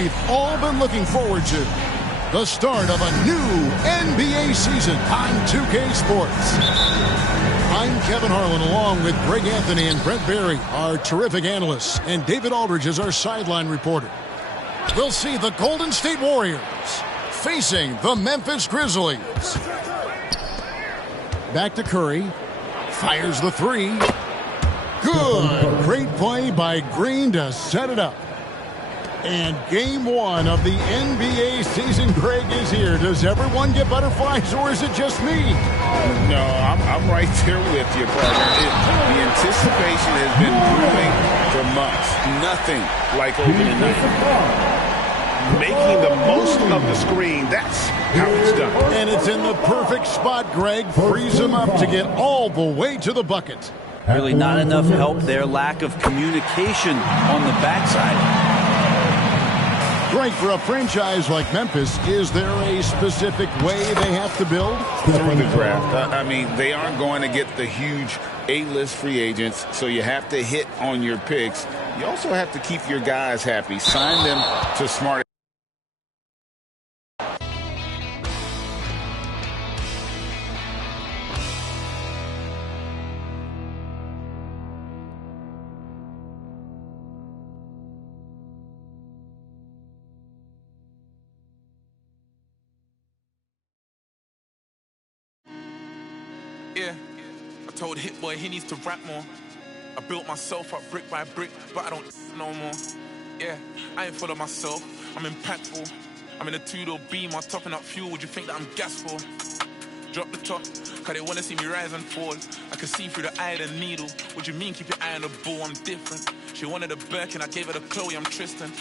we've all been looking forward to. The start of a new NBA season on 2K Sports. I'm Kevin Harlan along with Greg Anthony and Brent Barry, our terrific analysts, and David Aldridge is our sideline reporter. We'll see the Golden State Warriors facing the Memphis Grizzlies. Back to Curry. Fires the three. Good. Great play by Green to set it up. And game one of the NBA season, Greg, is here. Does everyone get butterflies, or is it just me? No, I'm right there with you, partner. The anticipation has been brewing for months. Nothing like opening night. Making the most of the screen, that's how it's done. And it's in the perfect spot, Greg. Frees him up to get all the way to the bucket. Really not enough help there. Lack of communication on the backside. Greg, for a franchise like Memphis, is there a specific way they have to build? Through the draft. I mean, they aren't going to get the huge A-list free agents, so you have to hit on your picks. You also have to keep your guys happy. Sign them to smart. Yeah, I told Hit Boy he needs to rap more. I built myself up brick by brick, but I don't no more. Yeah, I ain't full of myself, I'm impactful. I'm in a two-door beam, I'm topping up fuel. Would you think that I'm gas for? Drop the top, cause they wanna see me rise and fall. I can see through the eye of the needle. What you mean, keep your eye on the ball, I'm different. She wanted a Birkin, I gave her the Chloe, I'm Tristan.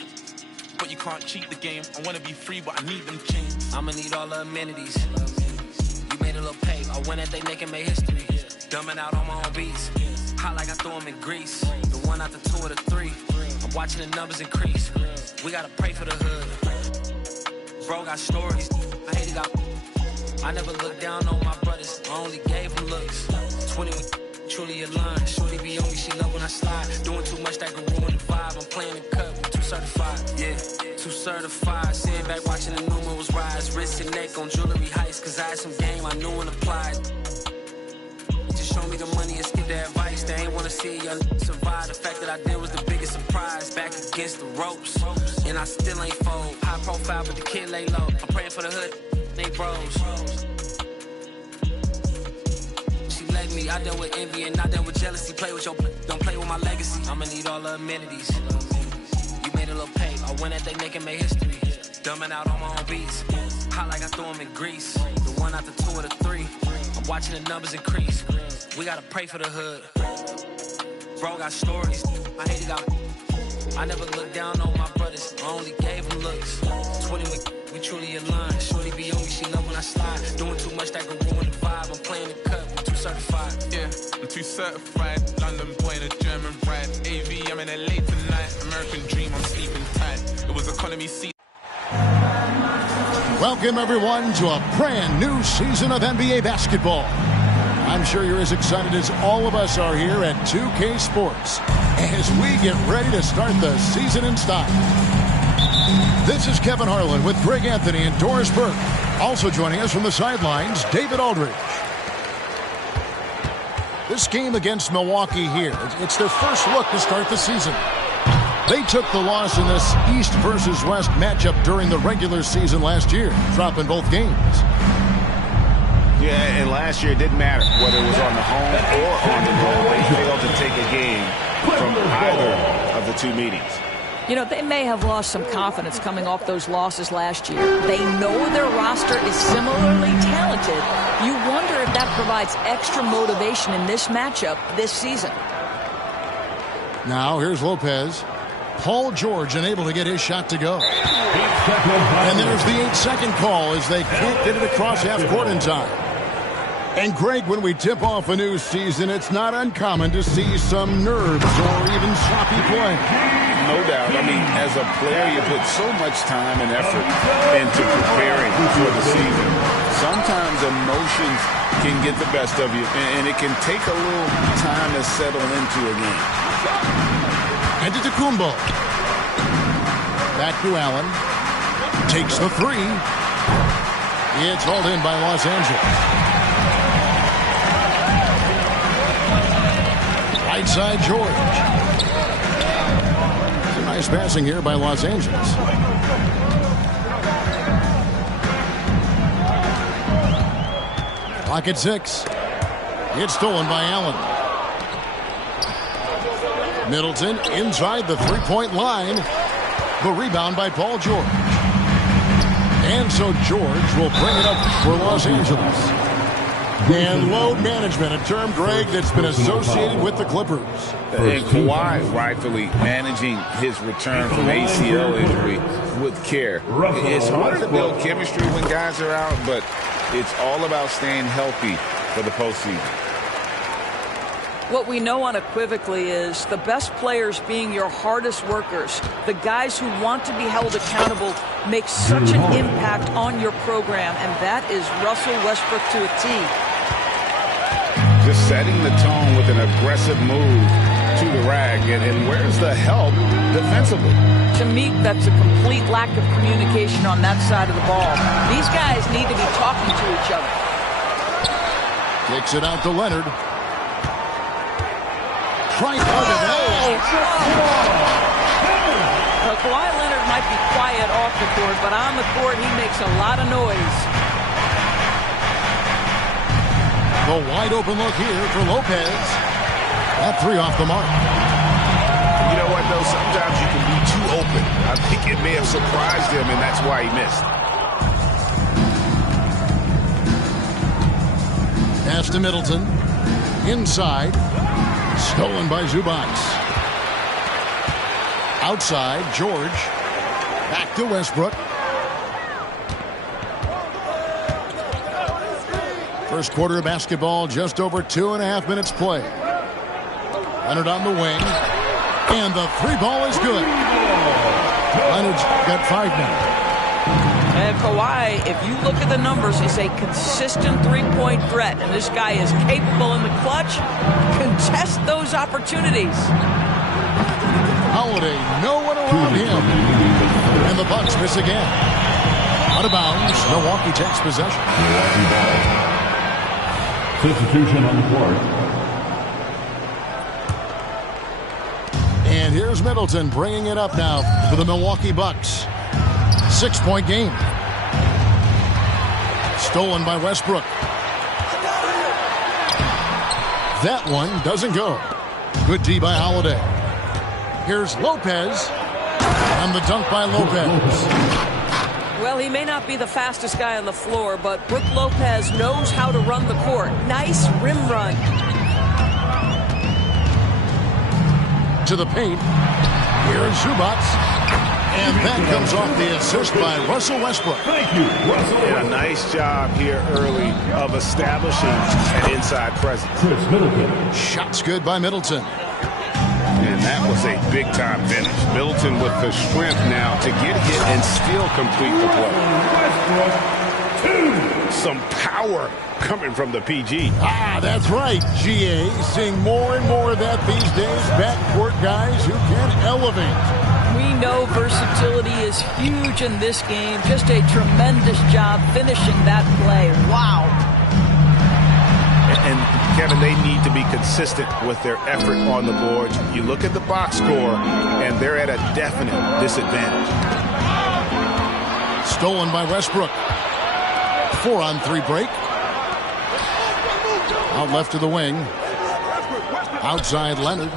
But you can't cheat the game, I wanna be free, but I need them chains. I'ma need all the amenities. You made a little pay, I went at they neck and made history. Dumbing out on my own beats. Hot like I threw them in grease. The one out the two or the three. I'm watching the numbers increase. We gotta pray for the hood. Bro got stories. I hate it got. I never looked down on my brothers. I only gave them looks. 20 truly aligned. Shorty be on me, she love when I slide. Doing too much that could ruin the vibe. I'm playing the cut, I'm too certified. Yeah, too certified. Sitting back watching the numerals rise. Wrist and neck on jewelry heights. Cause I had some game I knew and applied. Show me the money and skip the advice. They ain't wanna see a young survive. The fact that I did was the biggest surprise. Back against the ropes, and I still ain't fold. High profile, but the kid lay low. I'm praying for the hood, they bros. She let me, I dealt with envy and I dealt with jealousy. Play with your, don't play with my legacy. I'ma need all the amenities. You made a little pay, I went at they neck and made history. Dumbing out on my own beats. Hot like I threw them in grease. The one out the two or the three. I'm watching the numbers increase. We gotta pray for the hood. Bro got stories. I hate it got. I never looked down on my brothers. I only gave them looks. 20 we truly aligned. Shorty be on me, she love when I slide. Doing too much that could ruin the vibe. I'm playing the cut, I'm too certified. Yeah, I'm too certified. London boy in a German ride. AV, I'm in LA tonight. American dream, I'm sleeping tight. It was economy seat. Welcome, everyone, to a brand new season of NBA basketball. I'm sure you're as excited as all of us are here at 2K Sports as we get ready to start the season in style. This is Kevin Harlan with Greg Anthony and Doris Burke. Also joining us from the sidelines, David Aldridge. This game against Milwaukee here, it's their first look to start the season. They took the loss in this East versus West matchup during the regular season last year, dropping both games. Yeah, and last year it didn't matter whether it was on the home or on the road. They failed to take a game from either of the two meetings. You know, they may have lost some confidence coming off those losses last year. They know their roster is similarly talented. You wonder if that provides extra motivation in this matchup this season. Now, here's Lopez. Paul George unable to get his shot to go. And there's the 8-second call as they can't get it across half court in time. And Greg, when we tip off a new season, it's not uncommon to see some nerves or even sloppy play. No doubt. I mean, as a player, you put so much time and effort into preparing for the season. Sometimes emotions can get the best of you, and it can take a little time to settle into a game. Antetokounmpo. Back to Allen. Takes the three. It's hauled in by Los Angeles. Right side, George. Some nice passing here by Los Angeles. Clock at 6. It's stolen by Allen. Middleton inside the three-point line. The rebound by Paul George. And so George will bring it up for Los Angeles. And load management, a term, Greg, that's been associated with the Clippers. And Kawhi rightfully managing his return from ACL injury with care. It's hard to build chemistry when guys are out, but it's all about staying healthy for the postseason. What we know unequivocally is the best players being your hardest workers, the guys who want to be held accountable, make such an impact on your program, and that is Russell Westbrook to a T. Just setting the tone with an aggressive move to the rag, and where's the help defensively? To me, that's a complete lack of communication on that side of the ball. These guys need to be talking to each other. Kicks it out to Leonard. Kawhi Leonard might be quiet off the court, but on the court he makes a lot of noise. The wide open look here for Lopez. That three off the mark. You know what, though? Sometimes you can be too open. I think it may have surprised him, and that's why he missed. Pass to Middleton. Inside. Stolen by Zubac. Outside, George. Back to Westbrook. First quarter of basketball, just over 2.5 minutes play. Leonard on the wing. And the three ball is good. Leonard's got 5 now. And Kawhi, if you look at the numbers, is a consistent three-point threat. And this guy is capable in the clutch. Contest those opportunities. Holiday, no one around him. And the Bucks miss again. Out of bounds, Milwaukee takes possession. Substitution on the court. And here's Middleton bringing it up now for the Milwaukee Bucks. 6-point game. Stolen by Westbrook. That one doesn't go. Good D by Holiday. Here's Lopez. And the dunk by Lopez. Well, he may not be the fastest guy on the floor, but Brook Lopez knows how to run the court. Nice rim run. To the paint. Here's Zubac. And that comes off the assist by Russell Westbrook. Thank you, Russell. And a nice job here early of establishing an inside presence. Chris Middleton. Shots good by Middleton. And that was a big-time finish. Middleton with the strength now to get hit and still complete the play. Some power coming from the PG. Ah, that's right, GA. Seeing more and more of that these days. Backcourt guys who can elevate. We know versatility is huge in this game. Just a tremendous job finishing that play. Wow. And Kevin, they need to be consistent with their effort on the boards. You look at the box score, and they're at a definite disadvantage. Stolen by Westbrook. 4-on-3 break. Out left to the wing. Outside Leonard.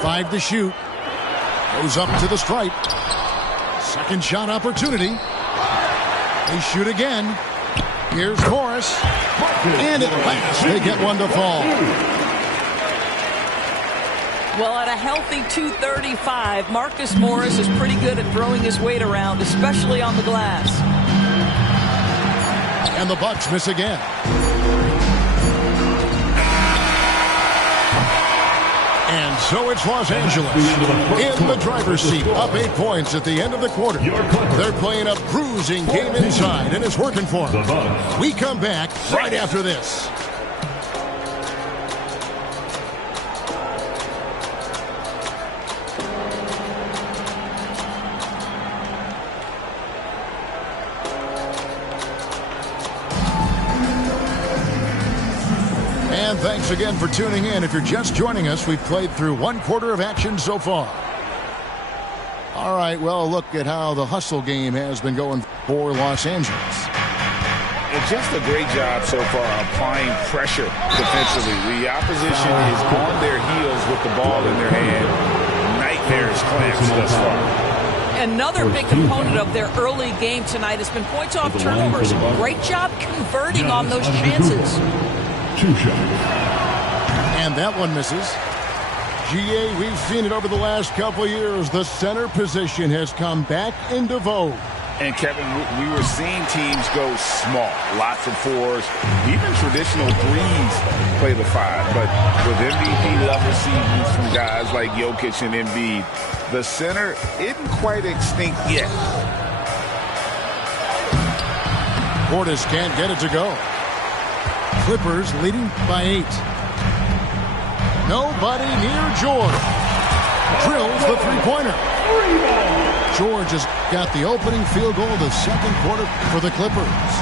Five to shoot. Goes up to the stripe. Second shot opportunity. They shoot again. Here's Morris. And at last they get one to fall. Well, at a healthy 235, Marcus Morris is pretty good at throwing his weight around, especially on the glass. And the Bucks miss again. And so it's Los Angeles in the driver's seat, up 8 points at the end of the quarter. They're playing a bruising game inside, and it's working for them. We come back right after this. thanks again for tuning in. If you're just joining us, we've played through 1/4 of action so far. All right, well, look at how the hustle game has been going for Los Angeles. And just a great job so far applying pressure defensively. The opposition is on their heels with the ball in their hand. Nightmares clamps thus far. Another big component of their early game tonight has been points off turnovers. Great job converting on those chances. 2 shots. And that one misses. GA, we've seen it over the last couple of years. The center position has come back into vogue. And, Kevin, we were seeing teams go small. Lots of 4s. Even traditional 3s play the 5. But with MVP-level seasons from guys like Jokic and Embiid, the center isn't quite extinct yet. Portis can't get it to go. Clippers leading by 8. Nobody near George. Drills the three-pointer. George has got the opening field goal of the second quarter for the Clippers.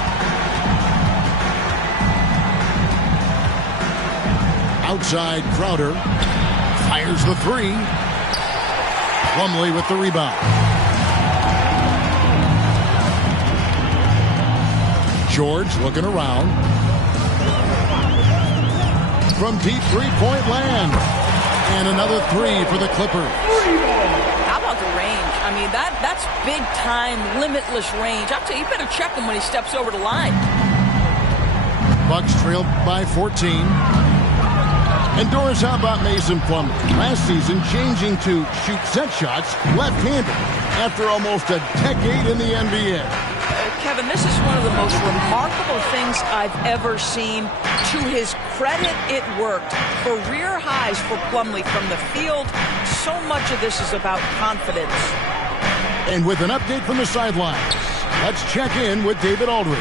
Outside, Crowder fires the 3. Plumlee with the rebound. George looking around. From deep three-point land. And another 3 for the Clippers. How about the range? I mean, that's big-time, limitless range. I'll tell you, you better check him when he steps over the line. Bucks trailed by 14. And Doris, how about Mason Plumlee? Last season, changing to shoot set shots left-handed after almost a decade in the NBA. Kevin, this is one of the most remarkable things I've ever seen. To his credit, it worked. Career highs for Plumlee from the field. So much of this is about confidence. And with an update from the sidelines, let's check in with David Aldridge.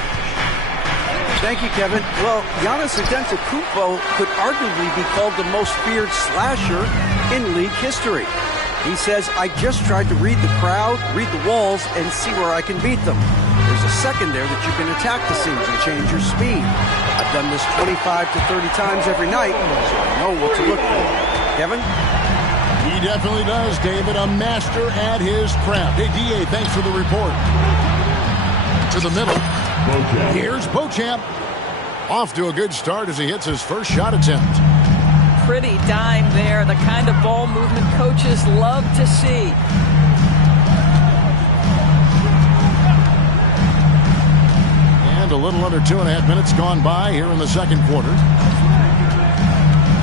Thank you, Kevin. Well, Giannis Antetokounmpo could arguably be called the most feared slasher in league history. He says, I just tried to read the crowd, read the walls, and see where I can beat them. There's a second there that you can attack the seams and change your speed. I've done this 25 to 30 times every night, so I know what to look for. Kevin? He definitely does, David. A master at his craft. Hey, DA, thanks for the report. To the middle. Beauchamp. Here's Beauchamp. Off to a good start as he hits his first shot attempt. Pretty dime there. The kind of ball movement coaches love to see. And a little under 2.5 minutes gone by here in the second quarter.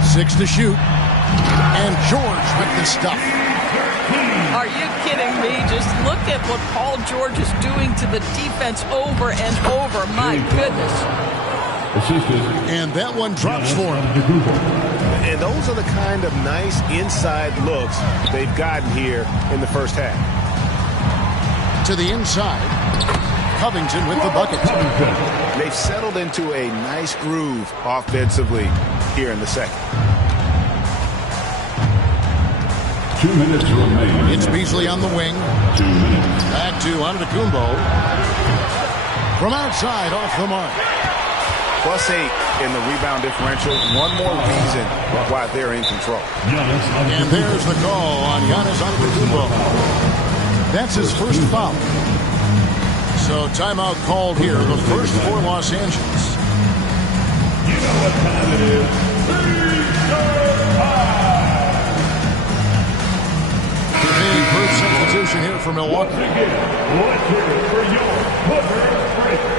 6 to shoot. And George with the stuff. Are you kidding me? Just look at what Paul George is doing to the defense over and over. My goodness. Assisted. And that one drops for him. And those are the kind of nice inside looks they've gotten here in the first half. To the inside. Covington with the bucket. They've settled into a nice groove offensively here in the second. 2 minutes remaining. It's Beasley on the wing. 2 minutes. Back to Antetokounmpo. From outside, off the mark. +8 in the rebound differential. One more reason why they're in control. And there's the call on Giannis Antetokounmpo. That's his first foul. So timeout called here, the first for Los Angeles. You know what time it is. Big group substitution here for Milwaukee. Let's hear it for your Clipper breaker.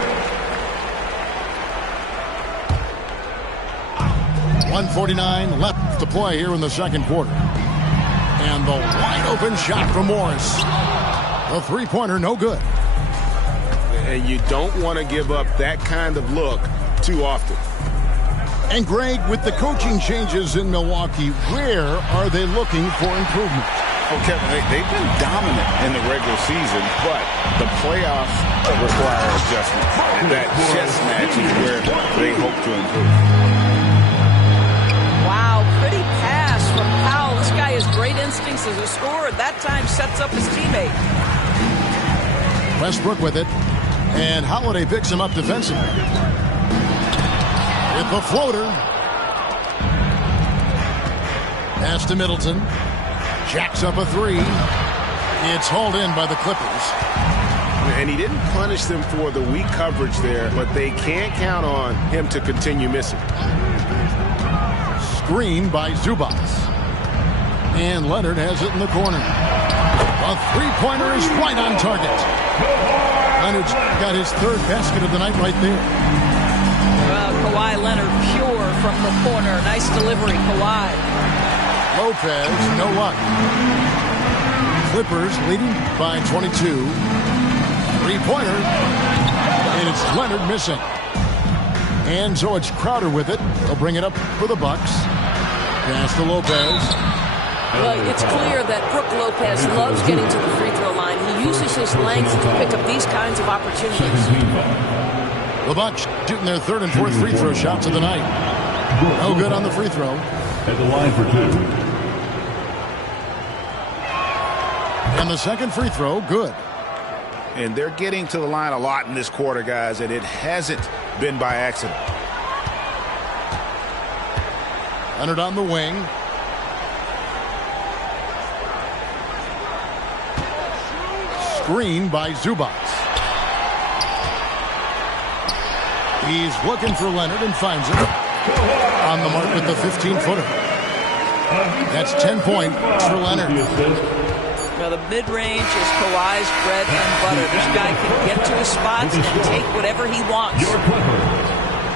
1:49 left to play here in the second quarter. And the wide open shot from Morris. The three-pointer, no good. And you don't want to give up that kind of look too often. And Greg, with the coaching changes in Milwaukee, where are they looking for improvement? Well, Kevin, they've been dominant in the regular season, but the playoffs require adjustment. And that chess match is where they hope to improve. Wow, pretty pass from Powell. This guy has great instincts as a scorer. That time sets up his teammate. Westbrook with it. And Holiday picks him up defensively. With the floater. Pass to Middleton. Jacks up a three. It's hauled in by the Clippers. And he didn't punish them for the weak coverage there, but they can't count on him to continue missing. Screen by Zubac. And Leonard has it in the corner. A three-pointer is right on target. Leonard's got his third basket of the night right there. Well, Kawhi Leonard pure from the corner. Nice delivery, Kawhi. Lopez, no luck. Clippers leading by 22. Three-pointer. And it's Leonard missing. And so it's Crowder with it. They'll bring it up for the Bucks. Pass to Lopez. Well, it's clear that Brook Lopez loves getting to the free throw line. He uses his length to pick up these kinds of opportunities. The Bucks shooting their third and fourth free throw shots of the night. No good on the free throw. At the line for two. And the second free throw, good. And they're getting to the line a lot in this quarter, guys, and it hasn't been by accident. Leonard on the wing. Screen by Zubac. He's looking for Leonard and finds it. On the mark with the 15-footer. That's 10 points for Leonard. Now, the mid-range is Kawhi's bread and butter. This guy can get to his spots and take whatever he wants.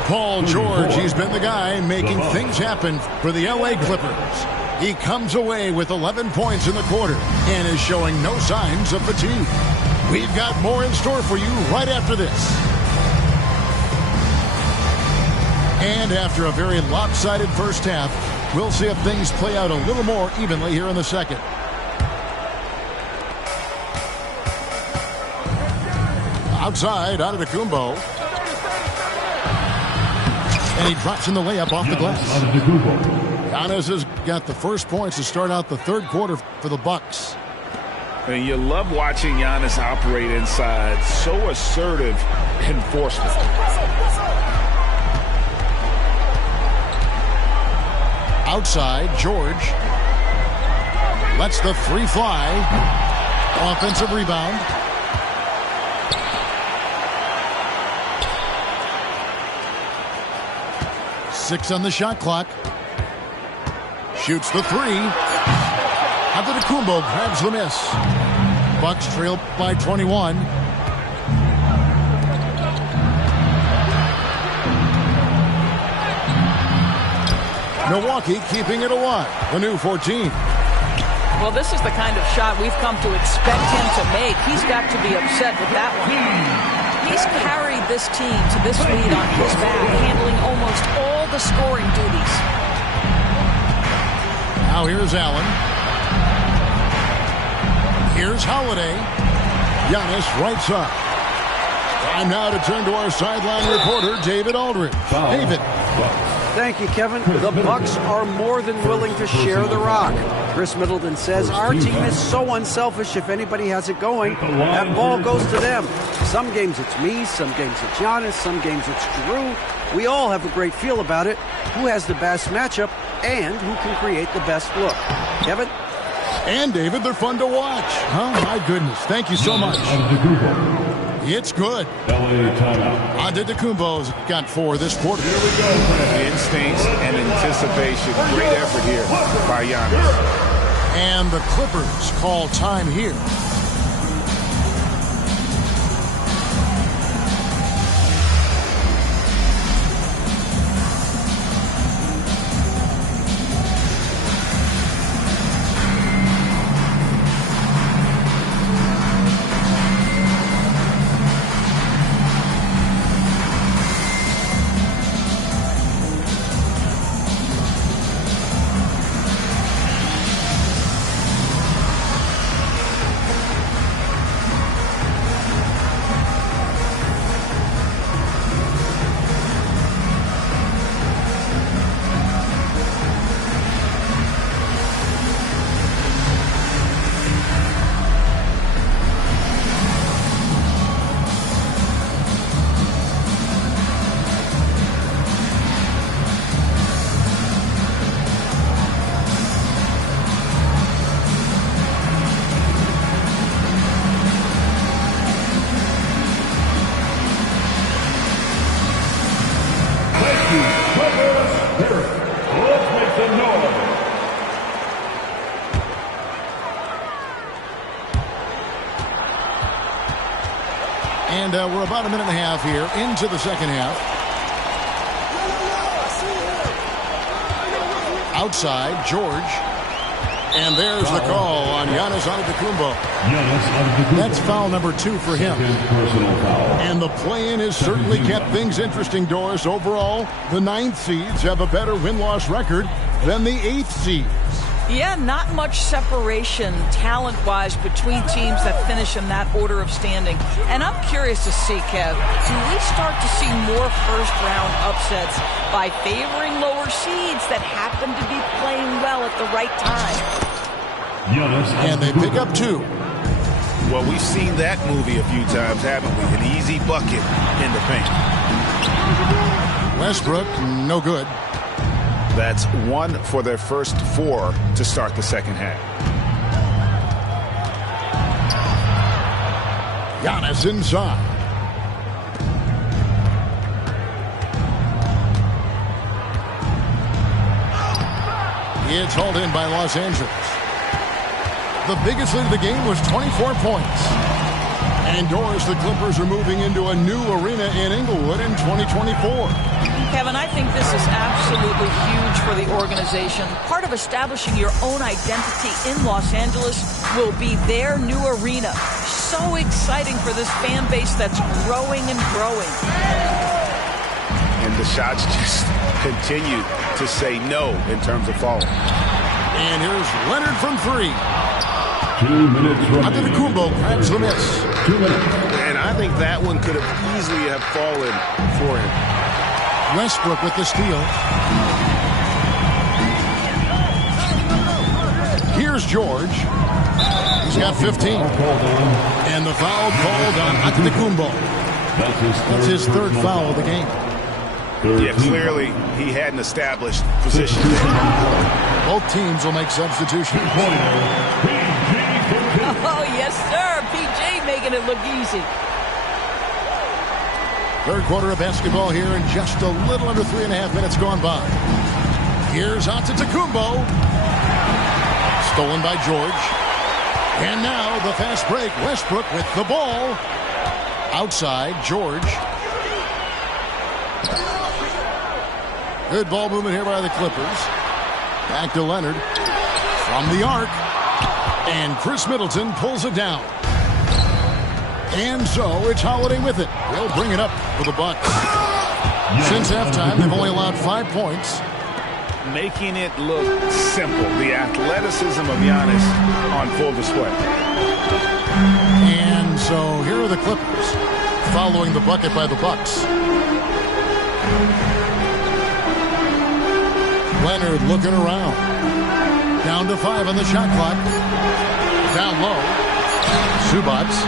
Paul George, he's been the guy making things happen for the LA Clippers. He comes away with 11 points in the quarter and is showing no signs of fatigue. We've got more in store for you right after this. And after a very lopsided first half, we'll see if things play out a little more evenly here in the second. Outside, Antetokounmpo. And he drops in the layup off the glass. Giannis has got the first points to start out the third quarter for the Bucks. And you love watching Giannis operate inside. So assertive enforcement. Outside, George lets the three fly. Offensive rebound. Six on the shot clock. Shoots the three. Antetokounmpo grabs the miss. Bucks trail by 21. Milwaukee keeping it alive. The new 14. Well, this is the kind of shot we've come to expect him to make. He's got to be upset with that one. He's carried this team to this lead on his back, handling almost all the scoring duties. Now here's Allen. Here's Holiday. Giannis right side. Time now to turn to our sideline reporter, David Aldridge. David. Thank you, Kevin. The Bucks are more than willing to share the rock. Chris Middleton says our team is so unselfish. If anybody has it going, that ball goes to them. Some games it's me, some games it's Giannis, some games it's Drew. We all have a great feel about it. Who has the best matchup and who can create the best look? Kevin? And David, they're fun to watch. Oh, my goodness. Thank you so much. It's good. Antetokounmpo's got 4 this quarter. Here we go. Instincts and anticipation. Great effort here by Giannis. And the Clippers call time here. And we're about a minute and a half here into the second half. Outside, George. And there's the call on Giannis Antetokounmpo. That's foul number 2 for him. And the play-in has certainly kept things interesting, Doris. Overall, the 9th seeds have a better win-loss record than the 8th seeds. Yeah, not much separation talent-wise between teams that finish in that order of standing. And I'm curious to see, Kev, do we start to see more first-round upsets by favoring lower seeds that happen to be playing well at the right time? And they pick up 2. Well, we've seen that movie a few times, haven't we? An easy bucket in the paint. Westbrook, no good. That's 1 for their first 4 to start the second half. Giannis inside. It's hauled in by Los Angeles. The biggest lead of the game was 24 points. And Doris, the Clippers are moving into a new arena in Inglewood in 2024. Kevin, I think this is absolutely huge for the organization. Part of establishing your own identity in Los Angeles will be their new arena. So exciting for this fan base that's growing and growing. And the shots just continue to say no in terms of falling. And here's Leonard from 3. 2 minutes remaining. Antetokounmpo grabs the miss. 2 minutes. And I think that one could have easily have fallen for him. Westbrook with the steal. Here's George. He's got 15. And the foul called on Antetokounmpo. That's his third foul of the game. Yeah, clearly he hadn't established position. Both teams will make substitutions. Oh, yes, sir. PJ making it look easy. Third quarter of basketball here and just a little under 3.5 minutes gone by. Here's Antetokounmpo. Stolen by George. And now the fast break. Westbrook with the ball. Outside, George. Good ball movement here by the Clippers. Back to Leonard. From the arc. And Chris Middleton pulls it down. And so it's Holiday with it. They'll bring it up for the Bucks. Since halftime, they've only allowed 5 points. Making it look simple. The athleticism of Giannis on full display. And so here are the Clippers following the bucket by the Bucks. Leonard looking around. Down to 5 on the shot clock. Down low. Zubats.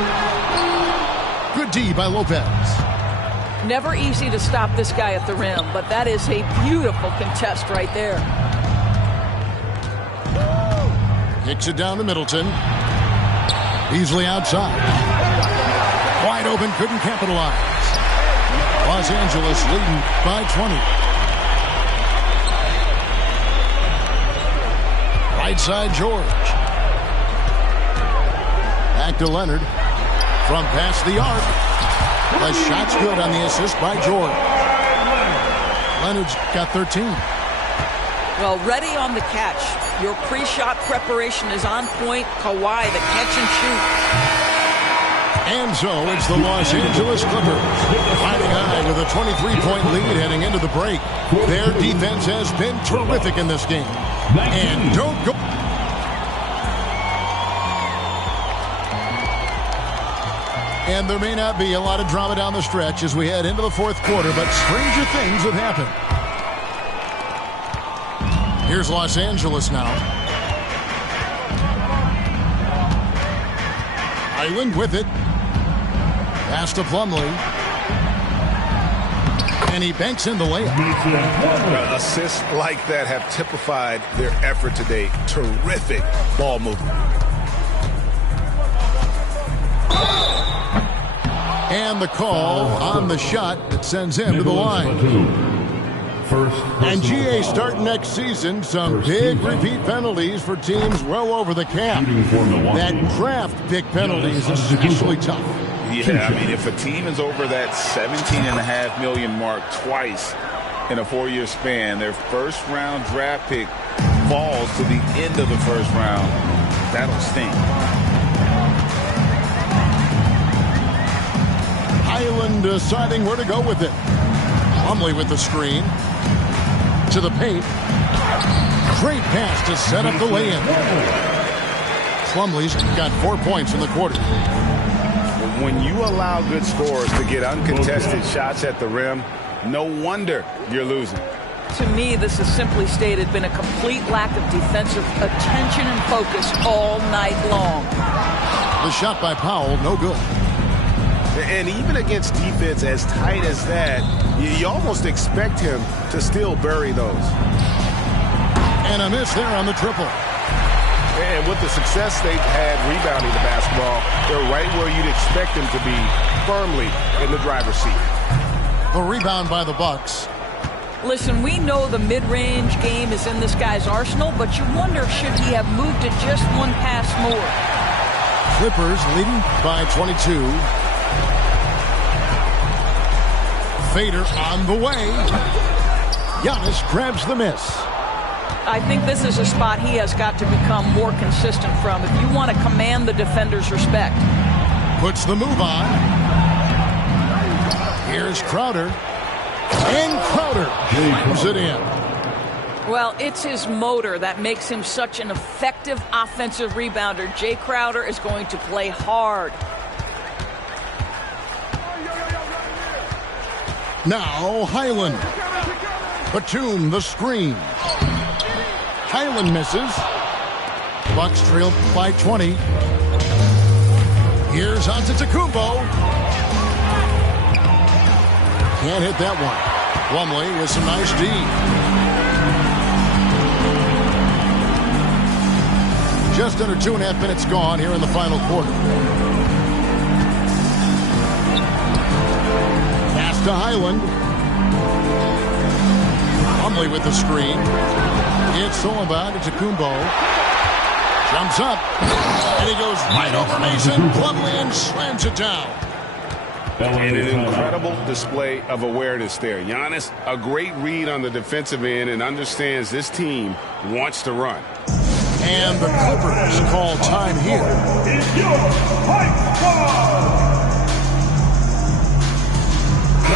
Good D by Lopez. Never easy to stop this guy at the rim, but that is a beautiful contest right there. Kicks it down to Middleton. Beasley outside. Wide open, couldn't capitalize. Los Angeles leading by 20. Right side, George. Back to Leonard. From past the arc. The shot's good on the assist by George. Leonard's got 13. Well, ready on the catch. Your pre-shot preparation is on point. Kawhi, the catch and shoot. And so it's the Los Angeles Clippers riding high with a 23-point lead heading into the break. Their defense has been terrific in this game. And don't go. And there may not be a lot of drama down the stretch as we head into the fourth quarter, but stranger things have happened. Here's Los Angeles now. Island with it. Pass to Plumlee. And he banks in the layup. Assists like that have typified their effort today. Terrific ball movement. And the call on the shot that sends him to the line. And GA starting next season, some big repeat penalties for teams well over the cap. That draft pick penalty is especially tough. Yeah, I mean, if a team is over that $17.5 million mark twice in a 4-year span, their first-round draft pick falls to the end of the first round, that'll sting. Highland deciding where to go with it. Plumlee with the screen. To the paint. Great pass to set up the lay-in. Plumlee's got 4 points in the quarter. When you allow good scorers to get uncontested shots at the rim, no wonder you're losing. To me, this has simply stated been a complete lack of defensive attention and focus all night long. The shot by Powell, no good. And even against defense as tight as that, you almost expect him to still bury those. And a miss there on the triple. And with the success they've had rebounding the basketball, they're right where you'd expect them to be, firmly in the driver's seat. The rebound by the Bucks. Listen, we know the mid-range game is in this guy's arsenal, but you wonder should he have moved it just one pass more. Clippers leading by 22. Fader on the way. Giannis grabs the miss. I think this is a spot he has got to become more consistent from if you want to command the defender's respect. Puts the move on. Here's Crowder. And Crowder slams it in. Well, it's his motor that makes him such an effective offensive rebounder. Jay Crowder is going to play hard. Now Highland. Batum the screen. Highland misses. Bucks trail by 20. Here's Antetokounmpo. Can't hit that one. Plumlee with some nice D. Just under 2.5 minutes gone here in the final quarter. Pass to Highland. Plumlee with the screen. It's all about Antetokounmpo. Jumps up. And he goes right over Mason. Plumlee and slams it down. And an incredible display of awareness there. Giannis, a great read on the defensive end and understands this team wants to run. And the Clippers call time here.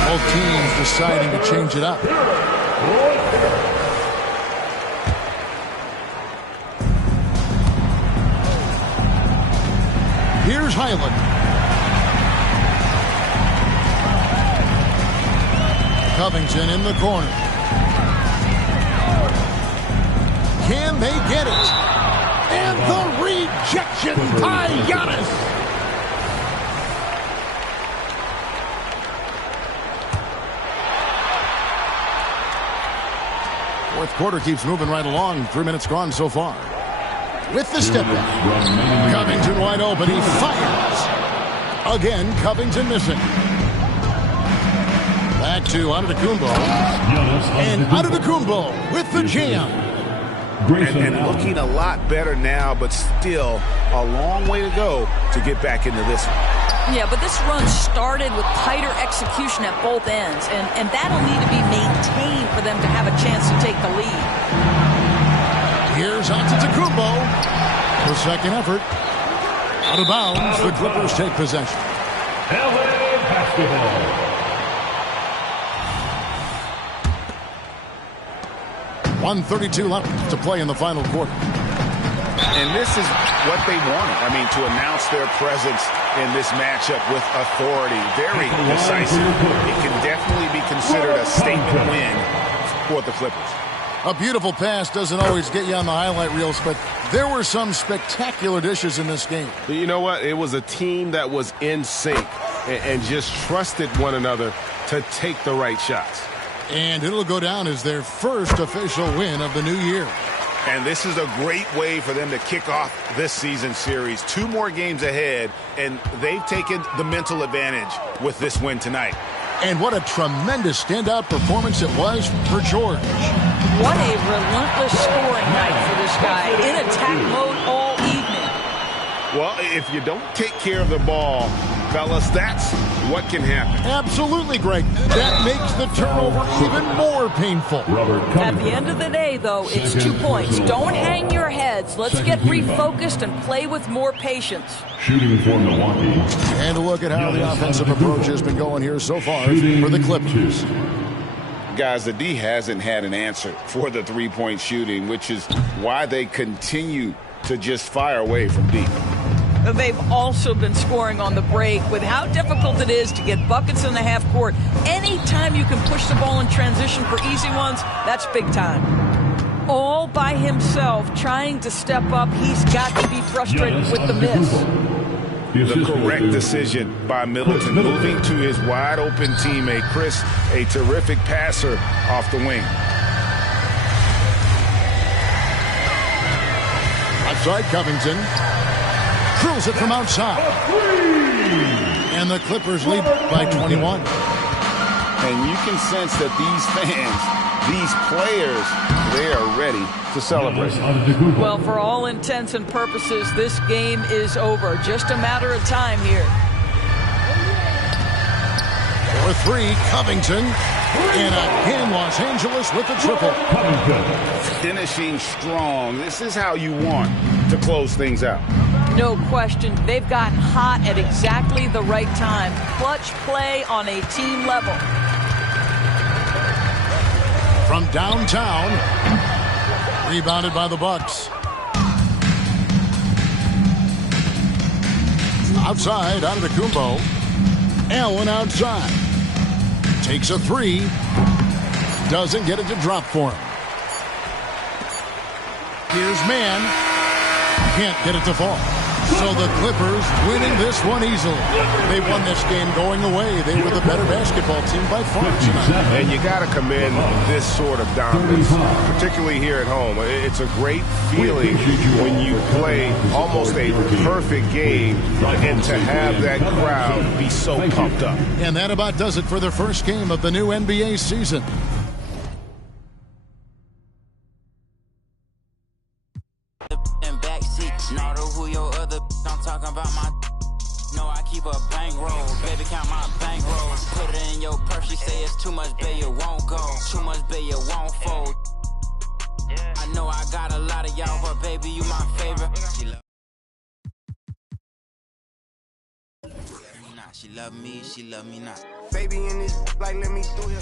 Both teams deciding to change it up. Here's Highland. Covington in the corner. Can they get it? And the rejection by Giannis. Fourth quarter keeps moving right along. 3 minutes gone so far. With the step back. Covington wide open. He fires. Again, Covington missing. Back to Antetokounmpo. And Antetokounmpo with the jam. And looking a lot better now, but still a long way to go to get back into this one. Yeah, but this run started with tighter execution at both ends, and that'll need to be maintained for them to have a chance to take the lead. Here's Antetokounmpo. The second effort. Out of bounds, the Clippers take possession. LA basketball. 1:32 left to play in the final quarter. And this is what they wanted. I mean, to announce their presence in this matchup with authority. Very decisive. It can definitely be considered a statement win for the Clippers. A beautiful pass doesn't always get you on the highlight reels, but there were some spectacular dishes in this game. You know what? It was a team that was in sync and just trusted one another to take the right shots. And it'll go down as their first official win of the new year. And this is a great way for them to kick off this season series. 2 more games ahead, and they've taken the mental advantage with this win tonight. And what a tremendous standout performance it was for George. What a relentless scoring night for this guy. In attack mode all evening. Well, if you don't take care of the ball, Fellas, that's what can happen. Absolutely, Greg. That makes the turnover even more painful. At the end of the day, though, it's 2 points. Don't hang your heads. Let's get refocused and play with more patience. Shooting for Milwaukee. And a look at how the offensive approach has been going here so far for the Clippers. Guys, the D hasn't had an answer for the three-point shooting, which is why they continue to just fire away from deep. They've also been scoring on the break. With how difficult it is to get buckets in the half court, anytime you can push the ball in transition for easy ones, that's big time. All by himself, trying to step up. He's got to be frustrated with the miss. The correct decision by Middleton, moving to his wide-open teammate, Chris, a terrific passer off the wing. Outside Covington. Drills it from outside. And the Clippers lead by 21. And you can sense that these fans, these players, they are ready to celebrate. Well, for all intents and purposes, this game is over. Just a matter of time here. For three, Covington. And again, Los Angeles with the triple. Finishing strong. This is how you want to close things out. No question. They've gotten hot at exactly the right time. Clutch play on a team level. From downtown. Rebounded by the Bucks. Outside, Antetokounmpo. Allen outside. Takes a three. Doesn't get it to drop for him. Here's man. Can't get it to fall. So the Clippers winning this one easily. They won this game going away. They were the better basketball team by far tonight. And you got to commend this sort of dominance, particularly here at home. It's a great feeling when you play almost a perfect game and to have that crowd be so pumped up. And that about does it for the first game of the new NBA season. Too much bail, you won't go. Too much bail, you won't fold. I know I got a lot of y'all, but baby, you my favorite. She love me, she love me not. Baby in this, like, let me through here.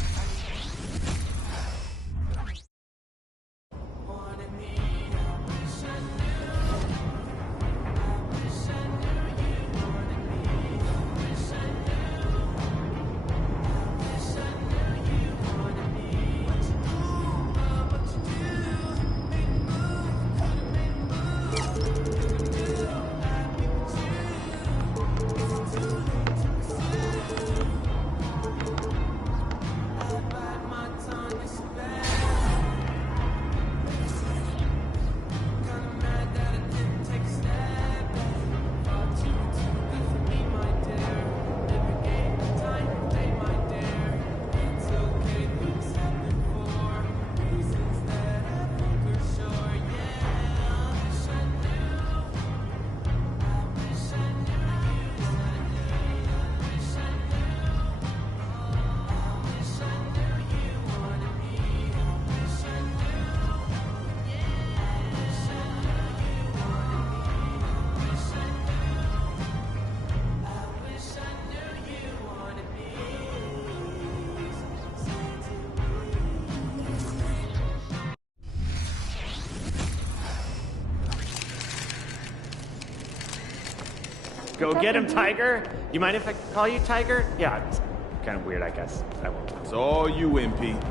Go get him, Tiger. You mind if I call you Tiger? Yeah, it's kind of weird, I guess. I won't. It's all you, MP.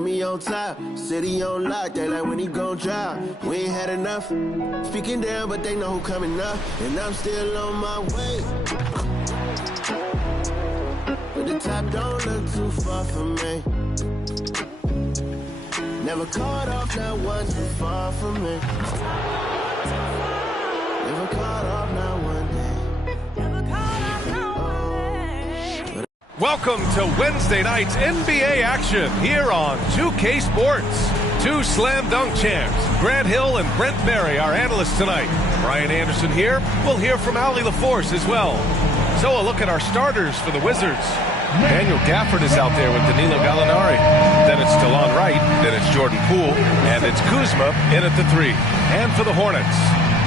put me on top. City on lock, they like when he gon' drop. We ain't had enough. Speaking down, but they know who coming up. And I'm still on my way. But the top don't look too far from me. Never caught off, not one too far from me. Never caught off, not one day. Welcome to Wednesday night's NBA action here on 2K Sports. Two slam dunk champs, Grant Hill and Brent Barry, our analysts tonight. Brian Anderson here. We'll hear from Allie LaForce as well. So a look at our starters for the Wizards. Daniel Gafford is out there with Danilo Gallinari. Then it's DeLon Wright. Then it's Jordan Poole. And it's Kuzma in at the 3. And for the Hornets,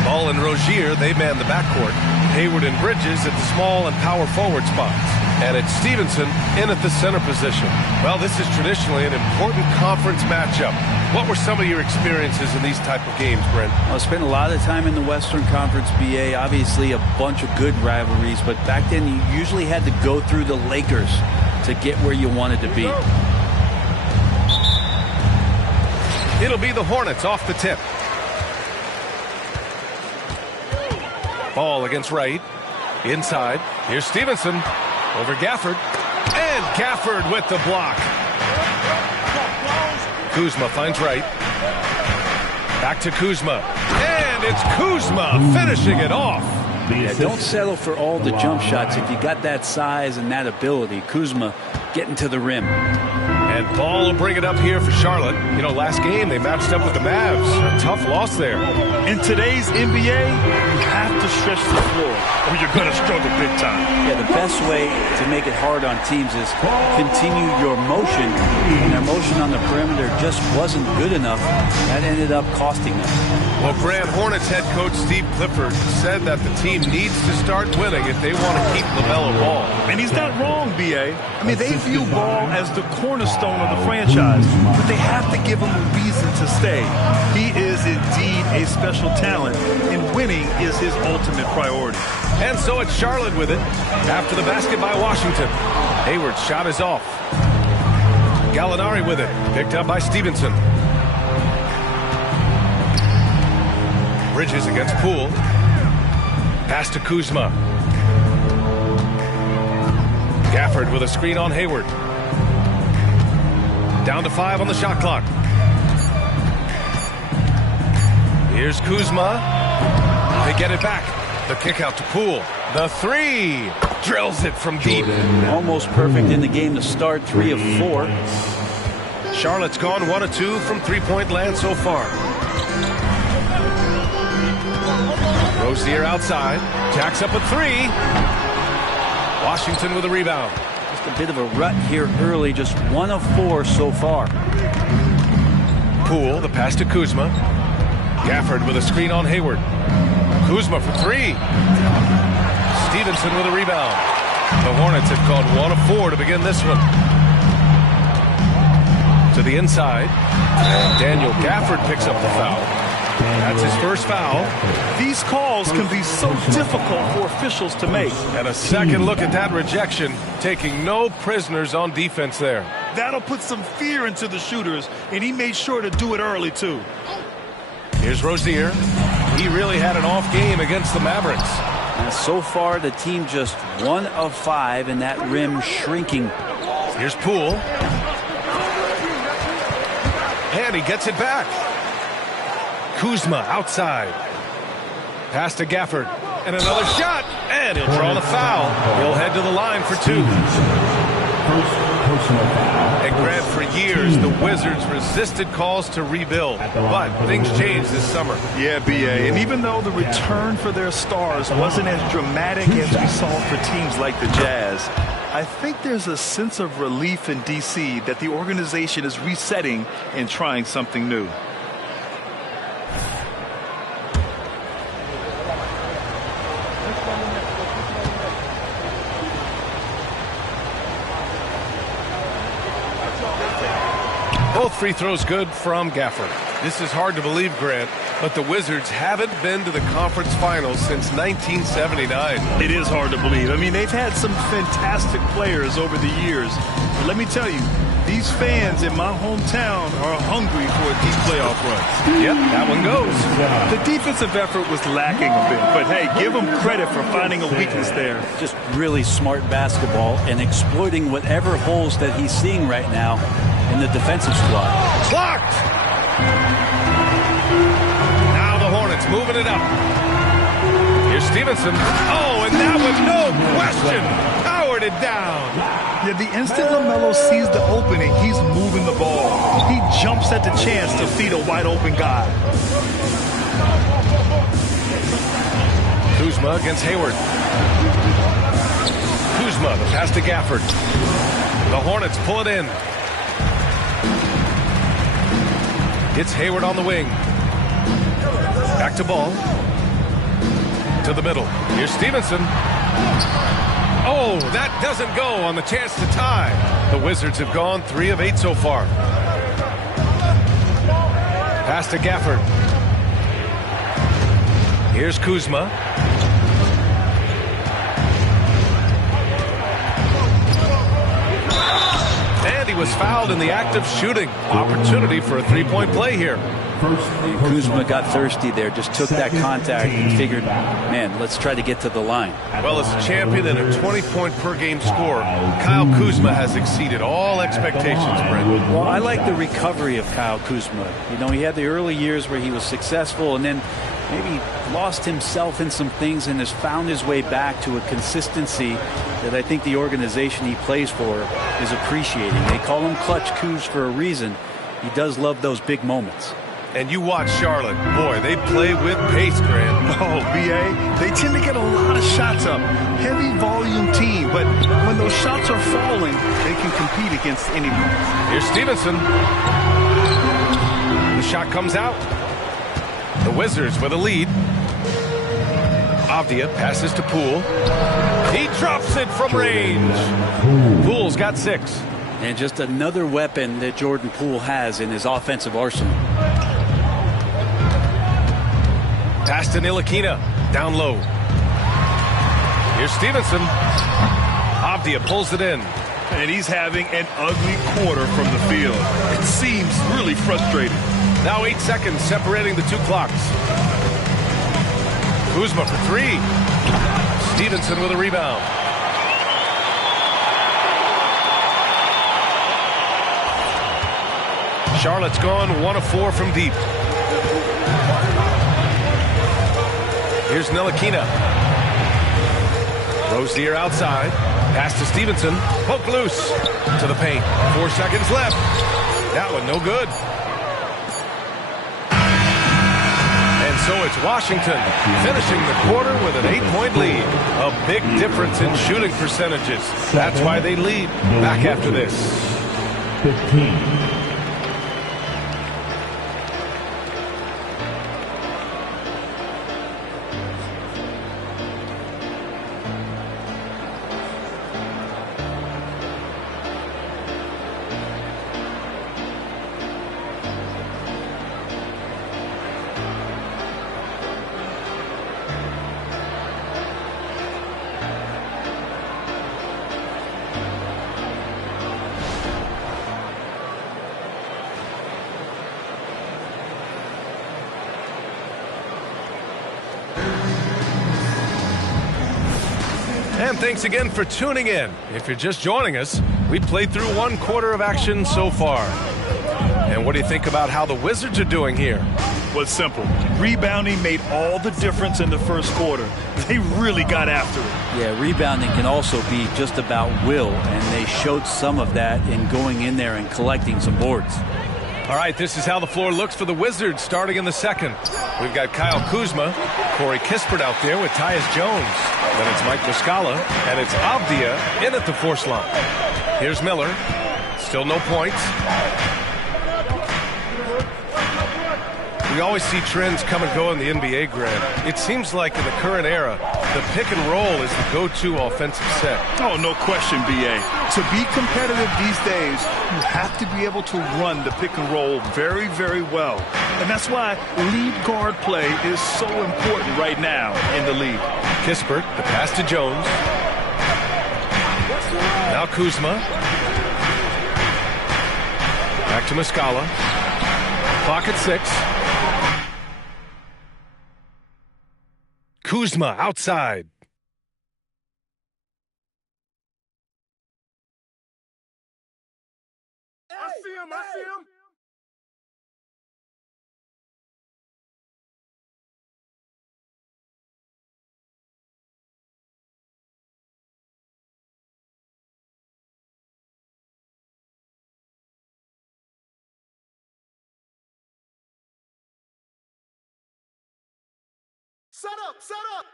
Ball and Rozier, they man the backcourt. Hayward and Bridges at the small and power forward spots. And it's Stevenson in at the center position. Well, this is traditionally an important conference matchup. What were some of your experiences in these type of games, Brent? I spent a lot of time in the Western Conference, BA. Obviously, a bunch of good rivalries, but back then you usually had to go through the Lakers to get where you wanted to be. It'll be the Hornets off the tip. Ball against Wright. Inside. Here's Stevenson. Over Gafford. And Gafford with the block. Kuzma finds Wright. Back to Kuzma. And it's Kuzma finishing it off. Yeah, don't settle for all the jump shots if you got that size and that ability. Kuzma getting to the rim. And Ball will bring it up here for Charlotte. You know, last game they matched up with the Mavs. A tough loss there. In today's NBA, you have to stretch the floor or you're going to struggle big time. Yeah, the best way to make it hard on teams is continue your motion. And their motion on the perimeter just wasn't good enough. That ended up costing them. Well, Grant, Hornets head coach Steve Clifford said that the team needs to start winning if they want to keep LaMelo Ball. And he's not wrong, B.A. I mean, they view Ball as the cornerstone of the franchise, but they have to give him a reason to stay. He is indeed a special talent, and winning is his ultimate priority. And so it's Charlotte with it after the basket by Washington. Hayward's shot is off. Gallinari with it, picked up by Stevenson. Bridges against Poole. Pass to Kuzma. Gafford with a screen on Hayward. Down to 5 on the shot clock. Here's Kuzma. They get it back. The kick out to Poole. The 3. Drills it from deep. Almost perfect in the game to start. 3 of 4. Charlotte's gone 1 of 2 from three-point land so far. Rozier outside. Jacks up a 3. Washington with a rebound. Just a bit of a rut here early. Just 1 of 4 so far. Poole, the pass to Kuzma. Gafford with a screen on Hayward. Kuzma for 3. Stevenson with a rebound. The Hornets have gone 1 of 4 to begin this one. To the inside. And Daniel Gafford picks up the foul. That's his first foul. These calls can be so difficult for officials to make. And a second look at that rejection, taking no prisoners on defense there. That'll put some fear into the shooters, and he made sure to do it early, too. Here's Rozier. He really had an off game against the Mavericks. And so far, the team just 1 of 5, and that rim shrinking. Here's Poole. And he gets it back. Kuzma outside. Pass to Gafford. And another shot. And he'll draw the foul. He'll head to the line for 2. And Grant, for years, the Wizards resisted calls to rebuild. But things changed this summer. Yeah, B.A. And even though the return for their stars wasn't as dramatic as we saw for teams like the Jazz, I think there's a sense of relief in D.C. that the organization is resetting and trying something new. Both free throws good from Gafford. This is hard to believe, Grant, but the Wizards haven't been to the conference finals since 1979. It is hard to believe. I mean, they've had some fantastic players over the years. But let me tell you, These fans in my hometown are hungry for a deep playoff run. Yep, that one goes. The defensive effort was lacking a bit, but hey, give them credit for finding a weakness there. Just really smart basketball and exploiting whatever holes that he's seeing right now in the defensive squad. Blocked! Now the Hornets moving it up. Here's Stevenson. Oh, and that was no question. Powered it down. Yeah, the instant LaMelo sees the opening, he's moving the ball. He jumps at the chance to feed a wide open guy. Kuzma against Hayward. Kuzma, the pass to Gafford. The Hornets pull it in. It's Hayward on the wing. Back to Ball. To the middle. Here's Stevenson. Oh, that doesn't go on the chance to tie. The Wizards have gone 3 of 8 so far. Pass to Gafford. Here's Kuzma. And he was fouled in the act of shooting. Opportunity for a three-point play here. Kuzma got thirsty there, just took that contact and figured, man, let's try to get to the line. Well, as a champion and a 20-point-per-game scorer, Kyle Kuzma has exceeded all expectations, Brent. Well, I like the recovery of Kyle Kuzma. You know, he had the early years where he was successful and then maybe lost himself in some things and has found his way back to a consistency that I think the organization he plays for is appreciating. They call him Clutch Kuz for a reason. He does love those big moments. And you watch Charlotte. Boy, they play with pace, Graham. Oh, B.A., they tend to get a lot of shots up. Heavy volume team, but when those shots are falling, they can compete against anyone. Here's Stevenson. The shot comes out. The Wizards with a lead. Avdia passes to Poole. He drops it from range. Poole's got 6. And just another weapon that Jordan Poole has in his offensive arsenal. Pass to Ntilikina. Down low. Here's Stevenson. Avdia pulls it in. And he's having an ugly quarter from the field. It seems really frustrating. Now 8 seconds separating the 2 clocks. Kuzma for 3. Stevenson with a rebound. Charlotte's gone 1 of 4 from deep. Here's Ntilikina. Rozier outside. Pass to Stevenson. Poke loose to the paint. 4 seconds left. That one no good. And so it's Washington finishing the quarter with an 8-point lead. A big difference in shooting percentages. That's why they lead. Back after this. 15. And thanks again for tuning in. If you're just joining us, we played through 1 quarter of action so far. And what do you think about how the Wizards are doing here? Well, it's simple. Rebounding made all the difference in the first quarter. They really got after it. Yeah, rebounding can also be just about will, and they showed some of that in going in there and collecting some boards. All right, this is how the floor looks for the Wizards starting in the second. We've got Kyle Kuzma, Corey Kispert out there with Tyus Jones. Then it's Mike Muscala, and it's Avdia in at the force line. Here's Miller. Still no points. We always see trends come and go in the NBA, Grant. It seems like in the current era, the pick and roll is the go-to offensive set. Oh, no question, B.A. To be competitive these days, you have to be able to run the pick and roll very, very well. And that's why lead guard play is so important right now in the league. Kispert, the pass to Jones. Now Kuzma. Back to Muscala. Clock at 6. Kuzma outside. I see him. Set up.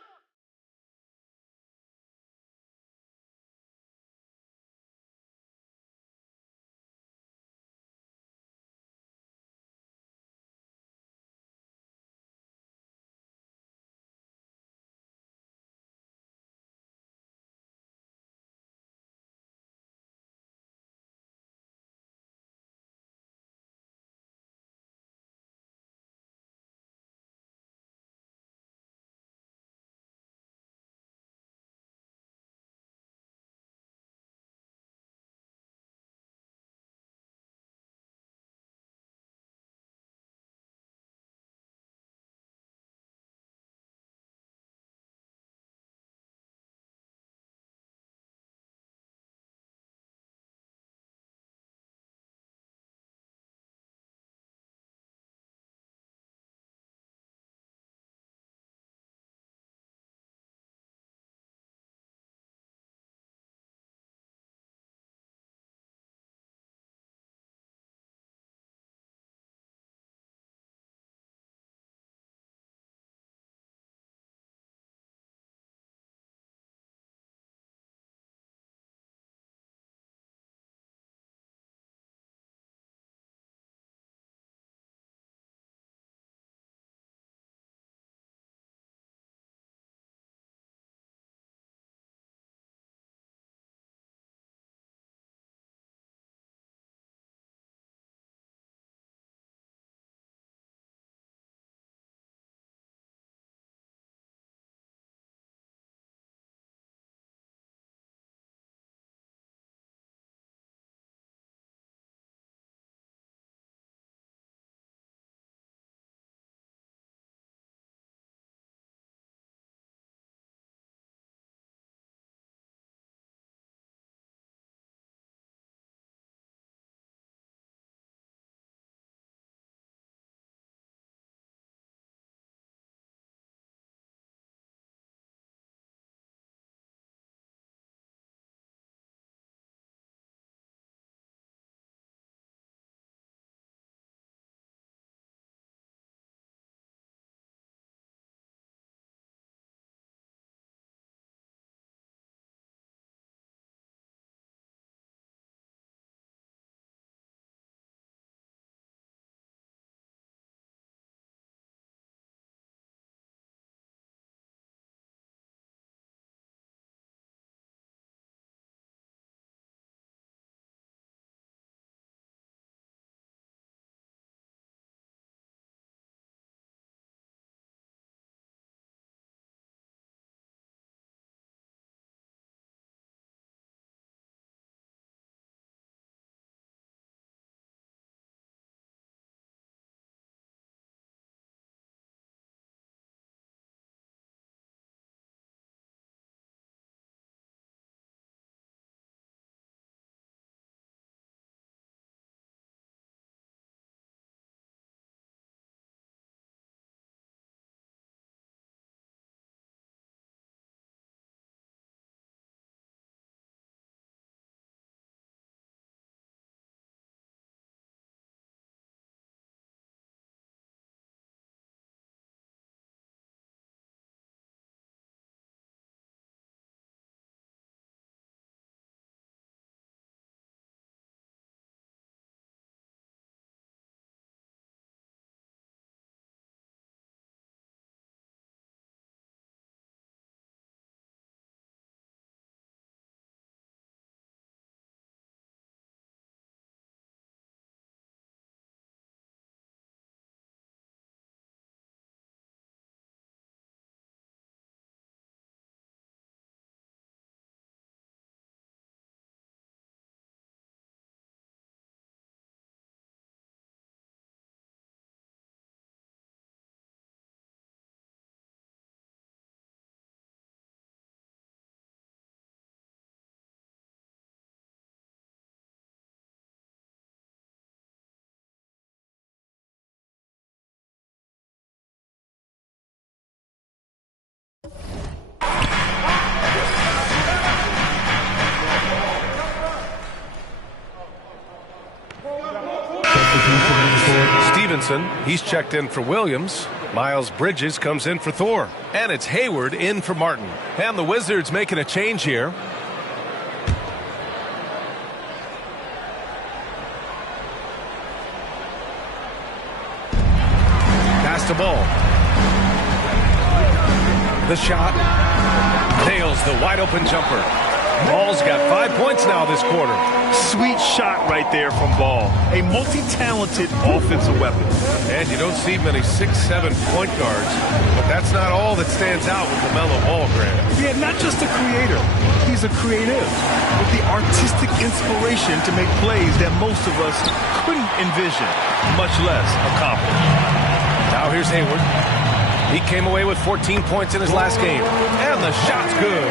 Stevenson, he's checked in for Williams. Miles Bridges comes in for Thor. And it's Hayward in for Martin. And the Wizards making a change here. Pass the ball. The shot. Nails the wide open jumper. Ball's got 5 points now this quarter. Sweet shot right there from Ball. A multi-talented offensive weapon. And you don't see many 6'7" point guards, but that's not all that stands out with LaMelo Ball, Grant. Yeah, not just a creator. He's a creative with the artistic inspiration to make plays that most of us couldn't envision, much less accomplish. Now here's Hayward. He came away with 14 points in his last game. And the shot's good.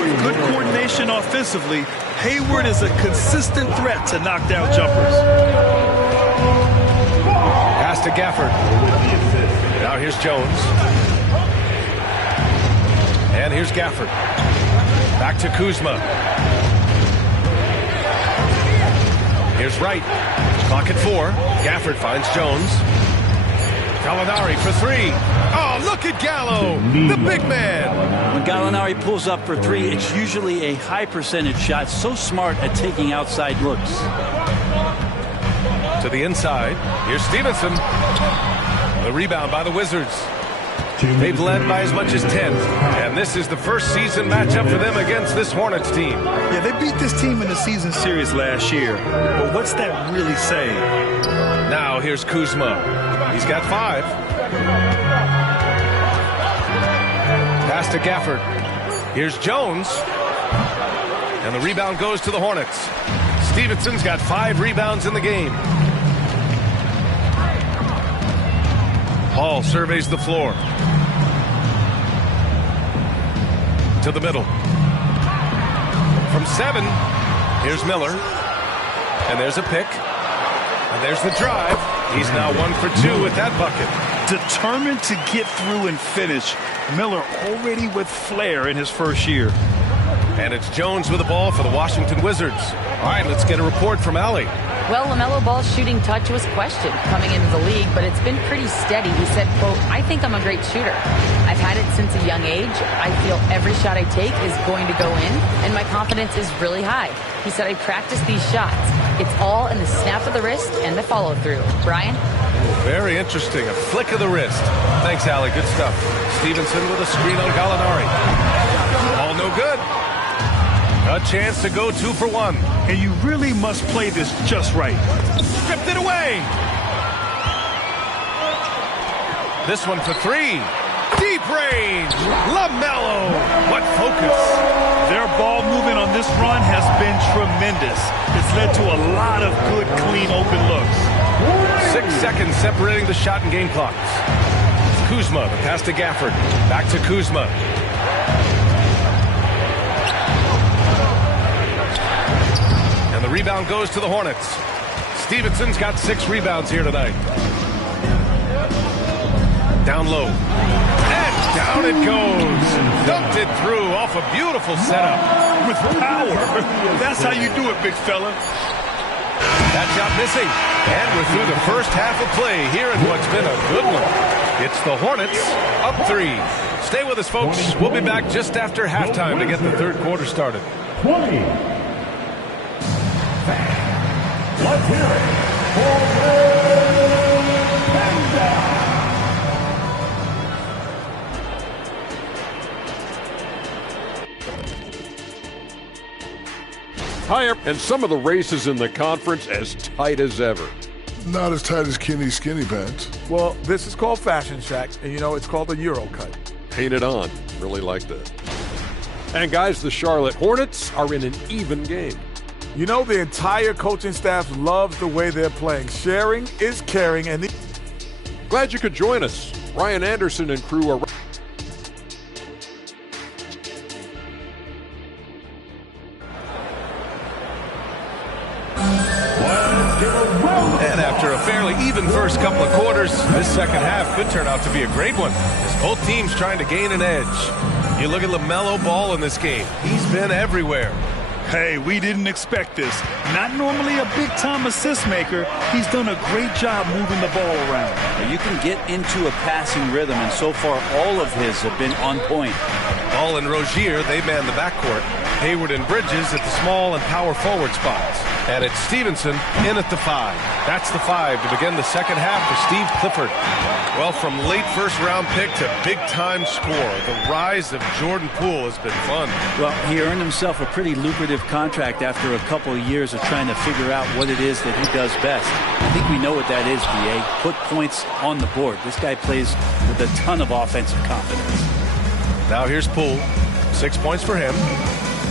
With good coordination offensively, Hayward is a consistent threat to knock down jumpers. Pass to Gafford. Now here's Jones. And here's Gafford. Back to Kuzma. Here's Wright. Clock at 4. Gafford finds Jones. Gallinari for 3. Oh, look at Gallo, the big man. When Gallinari pulls up for 3, it's usually a high percentage shot. So smart at taking outside looks. To the inside. Here's Stevenson. The rebound by the Wizards. They've led by as much as 10. And this is the first season matchup for them against this Hornets team. Yeah, they beat this team in the season series last year. But what's that really saying? Now here's Kuzma. He's got 5. Pass to Gafford. Here's Jones. And the rebound goes to the Hornets. Stevenson's got 5 rebounds in the game. Hall surveys the floor. To the middle. From 7, here's Miller. And there's a pick. And there's the drive. He's now 1 for 2 with that bucket. Determined to get through and finish. Miller already with flair in his first year. And it's Jones with the ball for the Washington Wizards. All right, let's get a report from Allie. Well, LaMelo Ball's shooting touch was questioned coming into the league, but it's been pretty steady. He said, quote, "I think I'm a great shooter. I've had it since a young age. I feel every shot I take is going to go in, and my confidence is really high." He said, "I practice these shots. It's all in the snap of the wrist and the follow-through." Brian? Very interesting. A flick of the wrist. Thanks, Allie. Good stuff. Stevenson with a screen on Gallinari. All no good. A chance to go 2 for 1. And you really must play this just right. Stripped it away. This one for 3. Deep range. LaMelo. What focus. Their ball movement on this run has been tremendous. It's led to a lot of good, clean, open looks. 6 seconds separating the shot and game clocks. Kuzma, the pass to Gafford. Back to Kuzma. And the rebound goes to the Hornets. Stevenson's got 6 rebounds here tonight. Down low. And down it goes. Dunked it through off a beautiful setup. With power. That's how you do it, big fella. That shot missing. And we're through the first half of play here in what's been a good one. It's the Hornets up 3. Stay with us, folks. We'll be back just after halftime to get the third quarter started. 20. Let's hear it for Benda. Higher, and some of the races in the conference as tight as ever. Not as tight as Kenny's skinny pants. Well, this is called Fashion Shack, and you know it's called the Euro cut. Paint it on. Really like that. And guys, the Charlotte Hornets are in an even game. You know, the entire coaching staff loves the way they're playing. Sharing is caring, and glad you could join us. Ryan Anderson and crew are. And after a fairly even first couple of quarters, this second half could turn out to be a great one, as both teams trying to gain an edge. You look at LaMelo Ball in this game. He's been everywhere. Hey, we didn't expect this. Not normally a big-time assist maker, he's done a great job moving the ball around. Now, you can get into a passing rhythm, and so far all of his have been on point. Ball and Rozier, they man the backcourt. Hayward and Bridges at the small and power forward spots. And it's Stevenson in at the 5. That's the 5 to begin the second half for Steve Clifford. Well, from late first-round pick to big-time scorer, the rise of Jordan Poole has been fun. Well, he earned himself a pretty lucrative contract after a couple of years of trying to figure out what it is that he does best. I think we know what that is, B.A. Put points on the board. This guy plays with a ton of offensive confidence. Now here's Poole. 6 points for him.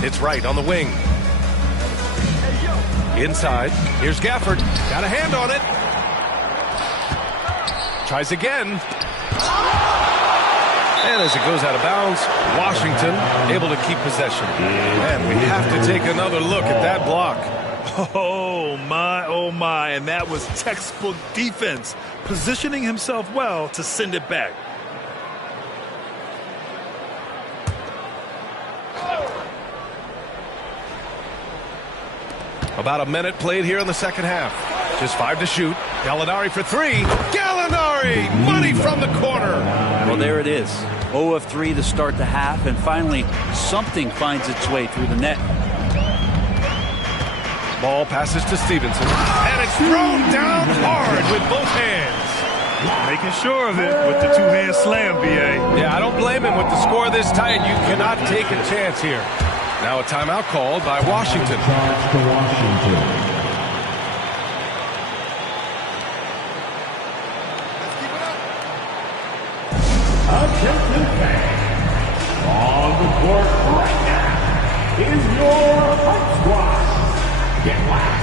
It's Wright on the wing. Inside. Here's Gafford. Got a hand on it. Tries again. And as it goes out of bounds, Washington able to keep possession. And we have to take another look at that block. Oh, my. And that was textbook defense. Positioning himself well to send it back. About a minute played here in the second half. Just 5 to shoot. Gallinari for 3. Gallinari! Money from the corner. Well, there it is. 0 of 3 to start the half, and finally something finds its way through the net. Ball passes to Stevenson. And it's thrown down hard with both hands. Making sure of it with the two-hand slam, B.A. Yeah, I don't blame him with the score this tight. You cannot take a chance here. Now a timeout called by Washington. Attention fans, on the court right now is your Fight Squad. Get loud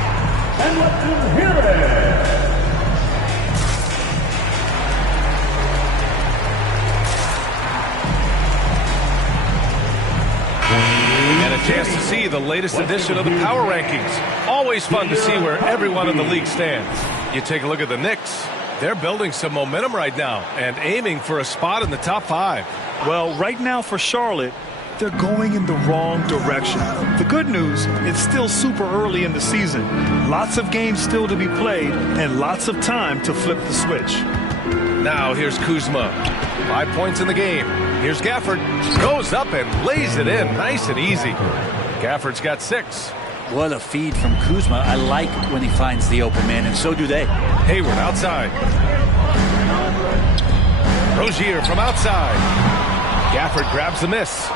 and let them hear it. And a chance to see the latest edition of the Power Rankings. Always fun to see where everyone in the league stands. You take a look at the Knicks. They're building some momentum right now and aiming for a spot in the top 5. Well, right now for Charlotte, they're going in the wrong direction. The good news, it's still super early in the season. Lots of games still to be played and lots of time to flip the switch. Now here's Kuzma. 5 points in the game. Here's Gafford. Goes up and lays it in nice and easy. Gafford's got 6. What a feed from Kuzma. I like when he finds the open man, and so do they. Hayward outside. Rozier from outside. Gafford grabs the miss.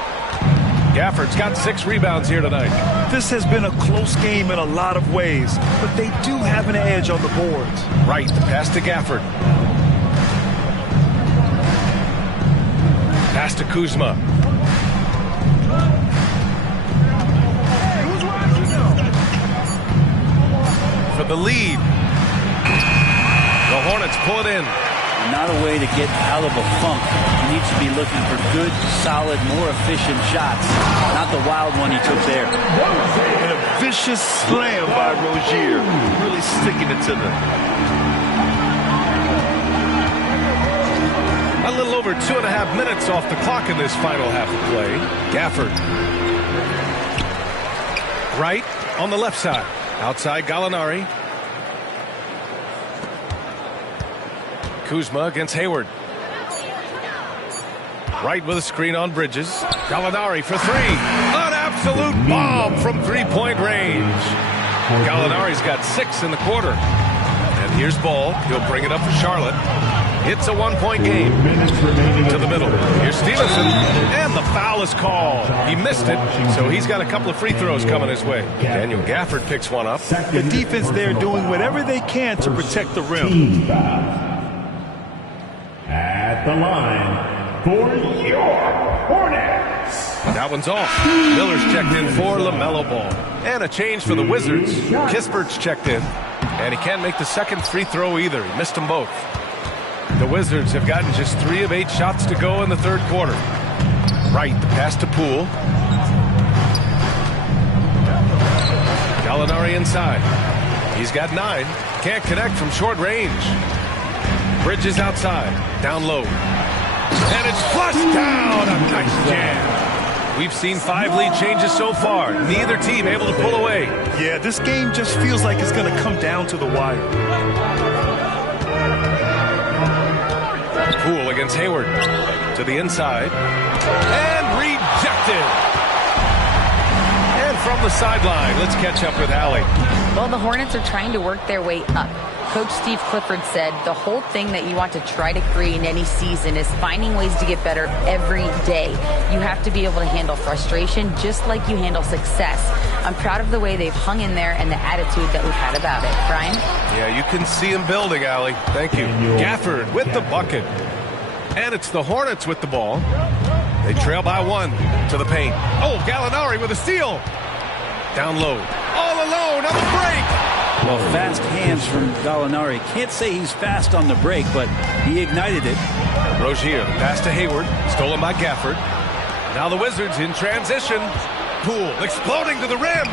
Gafford's got 6 rebounds here tonight. This has been a close game in a lot of ways, but they do have an edge on the boards. Right, the pass to Gafford. Pass to Kuzma. For the lead. The Hornets pull it in. Not a way to get out of a funk. He needs to be looking for good, solid, more efficient shots. Not the wild one he took there. And a vicious slam by Rozier. Really sticking it to them. A little over 2.5 minutes off the clock in this final half of play. Gafford. Right on the left side. Outside Gallinari. Kuzma against Hayward. Right with a screen on Bridges. Gallinari for 3. An absolute bomb from 3-point range. Gallinari's got 6 in the quarter. And here's Ball. He'll bring it up for Charlotte. It's a 1-point game. To the middle. Here's Stevenson. And the foul is called. He missed it, so he's got a couple of free throws coming his way. Daniel Gafford picks one up. The defense there doing whatever they can to protect the rim. At the line for your Hornets. That one's off. Miller's checked in for LaMelo Ball. And a change for the Wizards. Kispert's checked in. And he can't make the second free throw either. He missed them both. The Wizards have gotten just 3 of 8 shots to go in the third quarter. Right, the pass to Poole. Gallinari inside. He's got 9. Can't connect from short range. Bridges outside. Down low. And it's flushed down. A nice jam. We've seen 5 lead changes so far. Neither team able to pull away. Yeah, this game just feels like it's going to come down to the wire. Poole against Hayward. To the inside. And rejected. And from the sideline, let's catch up with Allie. Well, the Hornets are trying to work their way up. Coach Steve Clifford said the whole thing that you want to try to create in any season is finding ways to get better every day. You have to be able to handle frustration just like you handle success. I'm proud of the way they've hung in there and the attitude that we've had about it. Brian? Yeah, you can see him building, Allie. Thank you. Gafford with the bucket. And it's the Hornets with the ball. They trail by 1 to the paint. Oh, Gallinari with a steal. Down low. All alone on the break. Well, fast hands from Gallinari. Can't say he's fast on the break, but he ignited it. Rozier, pass to Hayward, stolen by Gafford. Now the Wizards in transition. Poole exploding to the rim.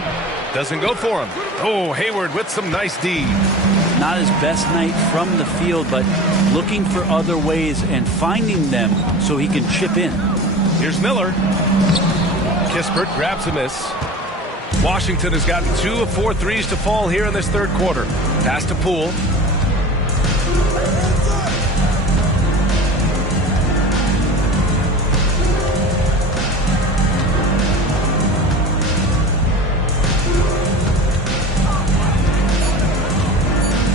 Doesn't go for him. Oh, Hayward with some nice D. Not his best night from the field, but looking for other ways and finding them so he can chip in. Here's Miller. Kispert grabs a miss. Washington has gotten 2 of 4 threes to fall here in this third quarter. Pass to Poole.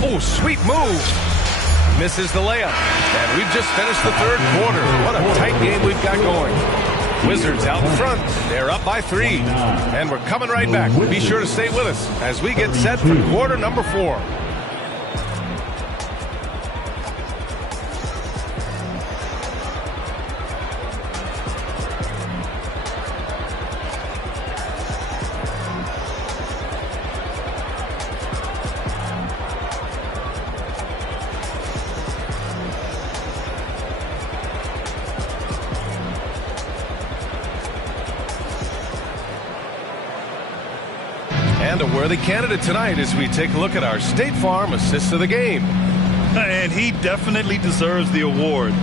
Oh, sweet move. Misses the layup. And we've just finished the third quarter. What a tight game we've got going. Wizards out in front. They're up by 3. And we're coming right back. Be sure to stay with us as we get set for quarter number 4. And a worthy candidate tonight as we take a look at our State Farm Assist of the Game. And he definitely deserves the award.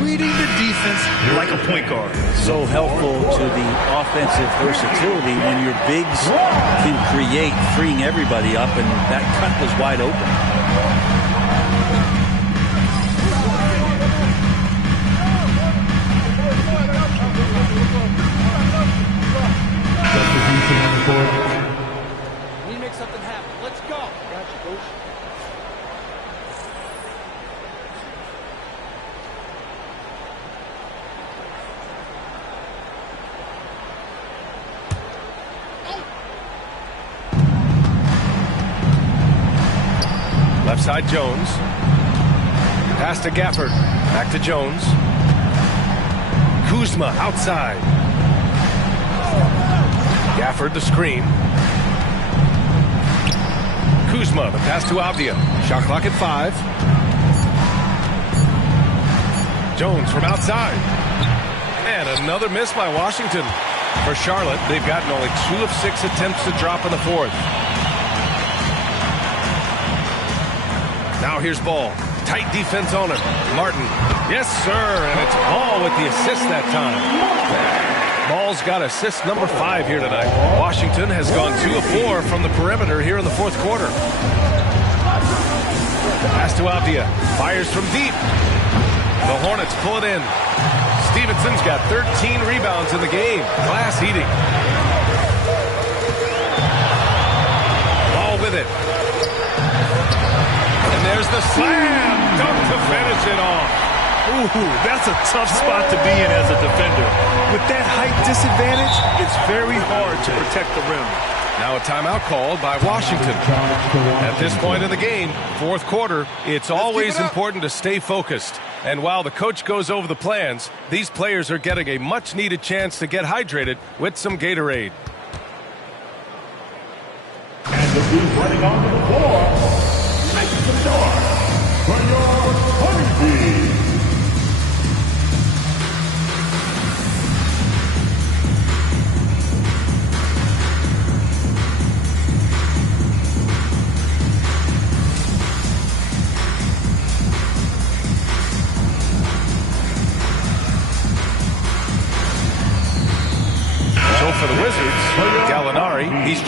Reading the defense like a point guard. So helpful to the offensive versatility when your bigs can create, freeing everybody up, and that cut was wide open. Left side, Jones. Pass to Gafford. Back to Jones. Kuzma outside. Gafford the screen. Kuzma, the pass to Avdia. Shot clock at 5. Jones from outside. And another miss by Washington. For Charlotte, they've gotten only 2 of 6 attempts to drop in the fourth. Now here's Ball. Tight defense on him. Martin. Yes, sir. And it's Ball with the assist that time. Ball's got assist number 5 here tonight. Washington has gone 2 of 4 from the perimeter here in the fourth quarter. Pass to Avdia. Fires from deep. The Hornets pull it in. Stevenson's got 13 rebounds in the game. Glass eating. Ball with it. And there's the slam dunk to finish it off. Ooh, that's a tough spot to be in as a defender. With that height disadvantage, it's very hard to protect the rim. Now a timeout called by Washington. At this point in the game, fourth quarter, it's always important to stay focused. And while the coach goes over the plans, these players are getting a much-needed chance to get hydrated with some Gatorade. And the team running onto the floor, make some noise for your home team.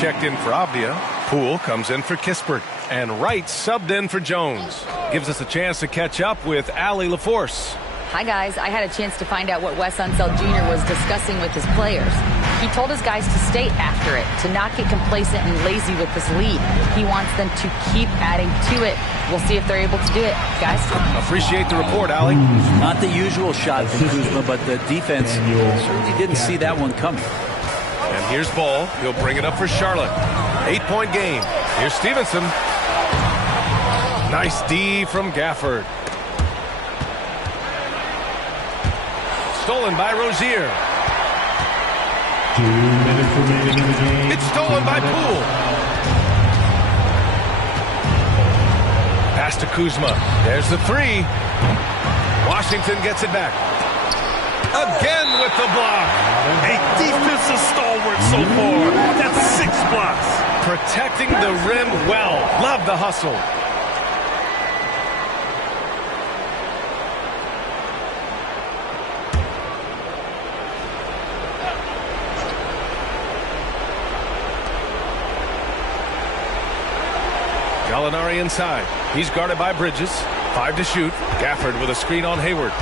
checked in for Avdia. Poole comes in for Kispert. And Wright subbed in for Jones. Gives us a chance to catch up with Allie LaForce. Hi, guys. I had a chance to find out what Wes Unseld Jr. was discussing with his players. He told his guys to stay after it, to not get complacent and lazy with this lead. He wants them to keep adding to it. We'll see if they're able to do it, guys. Appreciate the report, Allie. Not the usual shot from Kuzma, but the defense certainly didn't see that one coming. And here's Ball. He'll bring it up for Charlotte. 8-point game. Here's Stevenson. Nice D from Gafford. Stolen by Rozier. 2 minutes remaining in the game. It's stolen by Poole. Pass to Kuzma. There's the three. Washington gets it back. Again with the block. A defensive stalwart so far. That's 6 blocks. Protecting the rim well. Love the hustle. Gallinari inside. He's guarded by Bridges. 5 to shoot. Gafford with a screen on Hayward.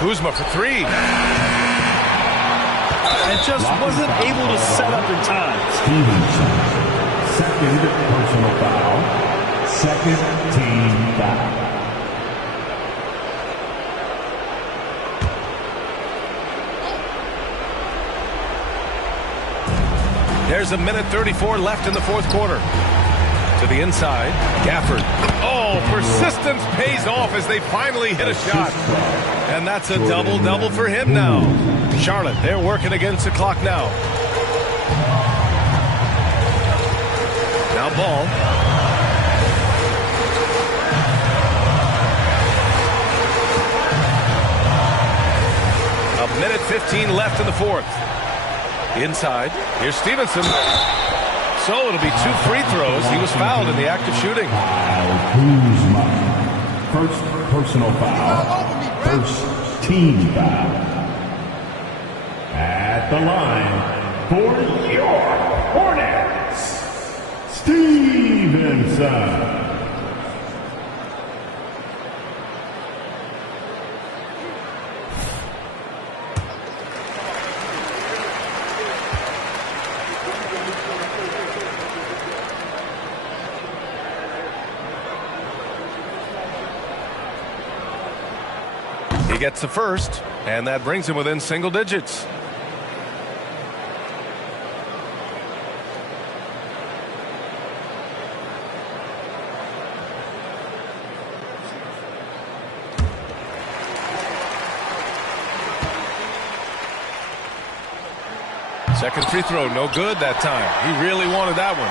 Kuzma for 3. And just wasn't able to set up in time. Stevenson, second personal foul. Second team foul. There's a minute 34 left in the fourth quarter. To the inside, Gafford. Oh, persistence pays off as they finally hit a shot. And that's a double-double for him now. Charlotte, they're working against the clock now. Now Ball. A minute 15 left in the fourth. Inside, here's Stevenson. So it'll be 2 free throws. He was fouled in the act of shooting. Kuzma, first personal foul, first team foul. At the line for your Hornets, Stevenson. Gets the first, and that brings him within single digits. Second free throw, no good that time. He really wanted that one.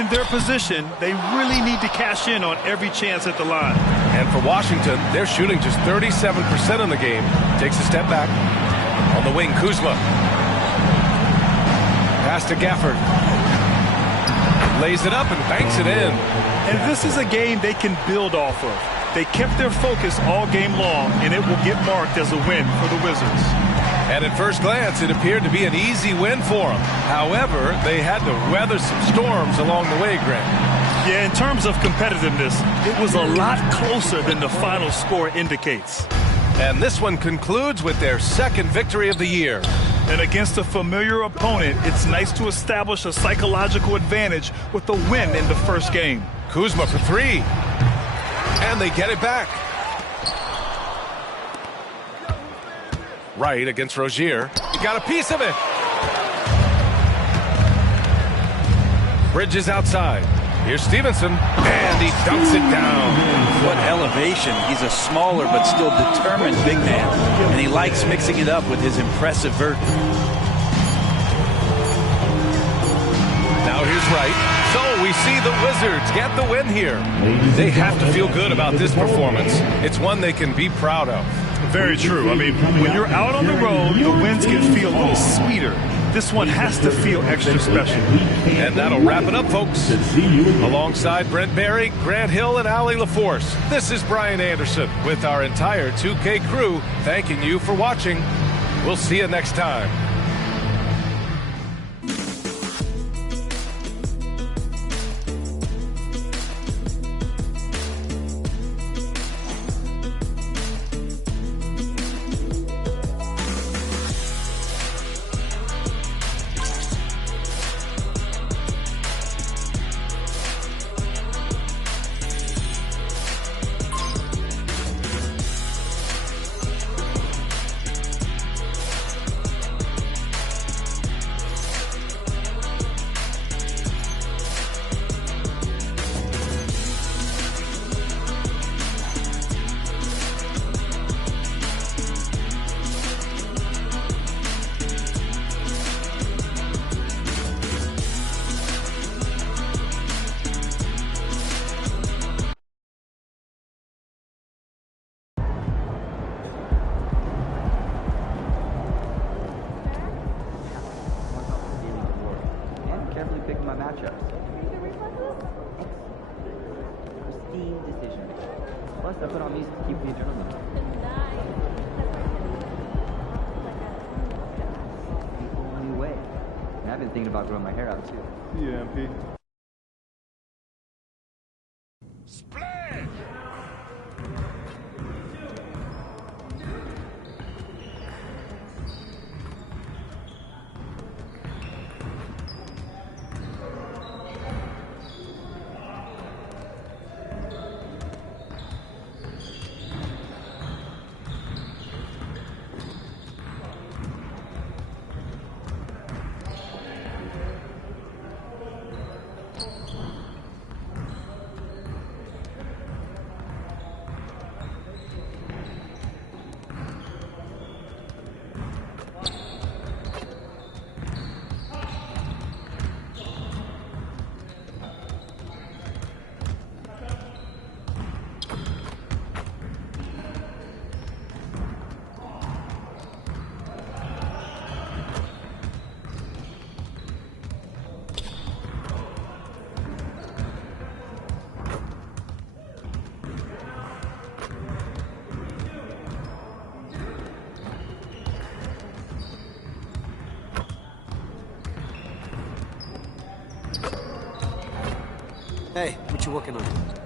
In their position, they really need to cash in on every chance at the line. And for Washington, they're shooting just 37% in the game. Takes a step back. On the wing, Kuzma. Pass to Gafford. Lays it up and banks it in. And this is a game they can build off of. They kept their focus all game long, and it will get marked as a win for the Wizards. And at first glance, it appeared to be an easy win for them. However, they had to weather some storms along the way, Grant. Yeah, in terms of competitiveness, it was a lot closer than the final score indicates. And this one concludes with their second victory of the year. And against a familiar opponent, it's nice to establish a psychological advantage with the win in the first game. Kuzma for 3. And they get it back. Right against Rozier. He got a piece of it. Bridges outside. Here's Stevenson. And he dunks it down. What elevation. He's a smaller but still determined big man. And he likes mixing it up with his impressive vert. Now here's Wright. So we see the Wizards get the win here. They have to feel good about this performance. It's one they can be proud of. Very true. I mean, when you're out on the road, the wins can feel a little sweeter. This one has to feel extra special. And that'll wrap it up, folks. Alongside Brent Barry, Grant Hill, and Allie LaForce, this is Brian Anderson with our entire 2K crew thanking you for watching. We'll see you next time. Plus, I put on music to keep the adrenaline up. The only way. And I've been thinking about growing my hair out too. Yeah, MP. Hey, what you working on?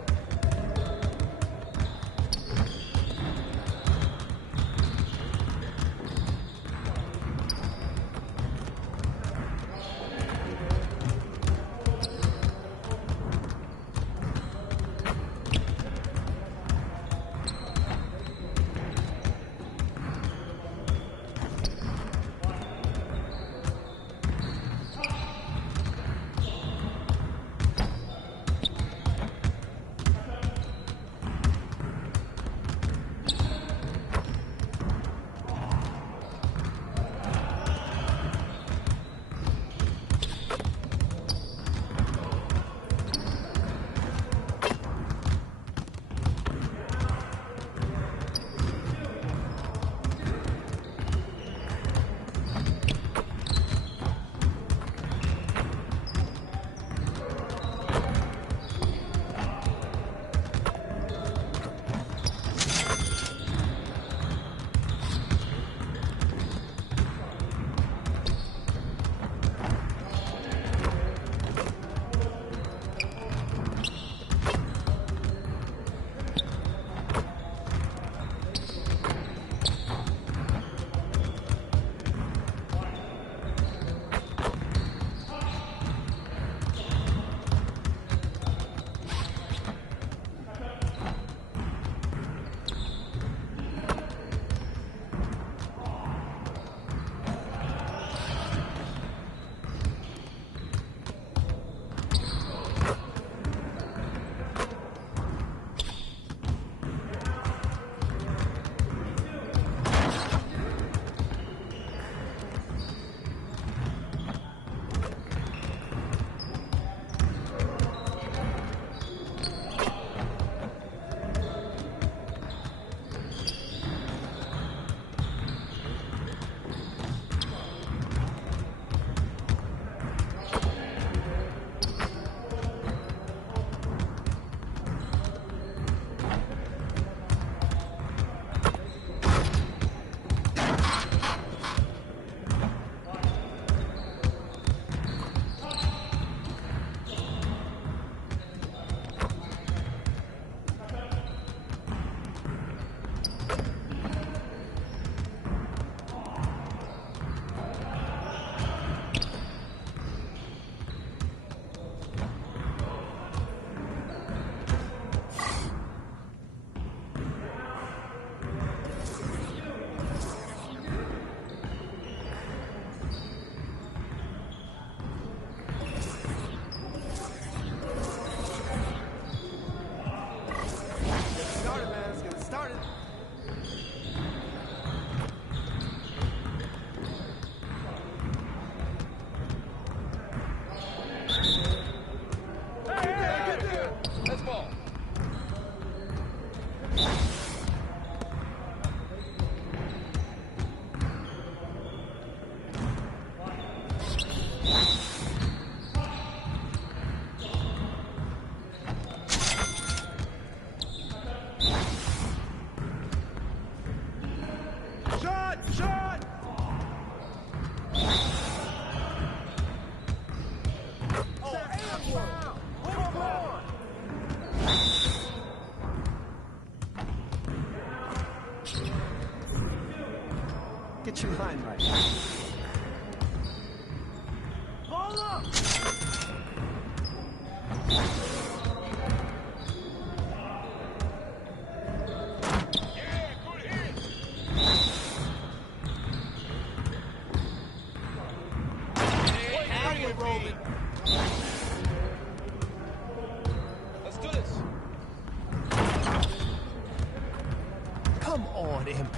Get your mind right. Hold up! Let's do this. Come on, Imp.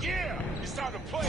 Yeah, it's time to play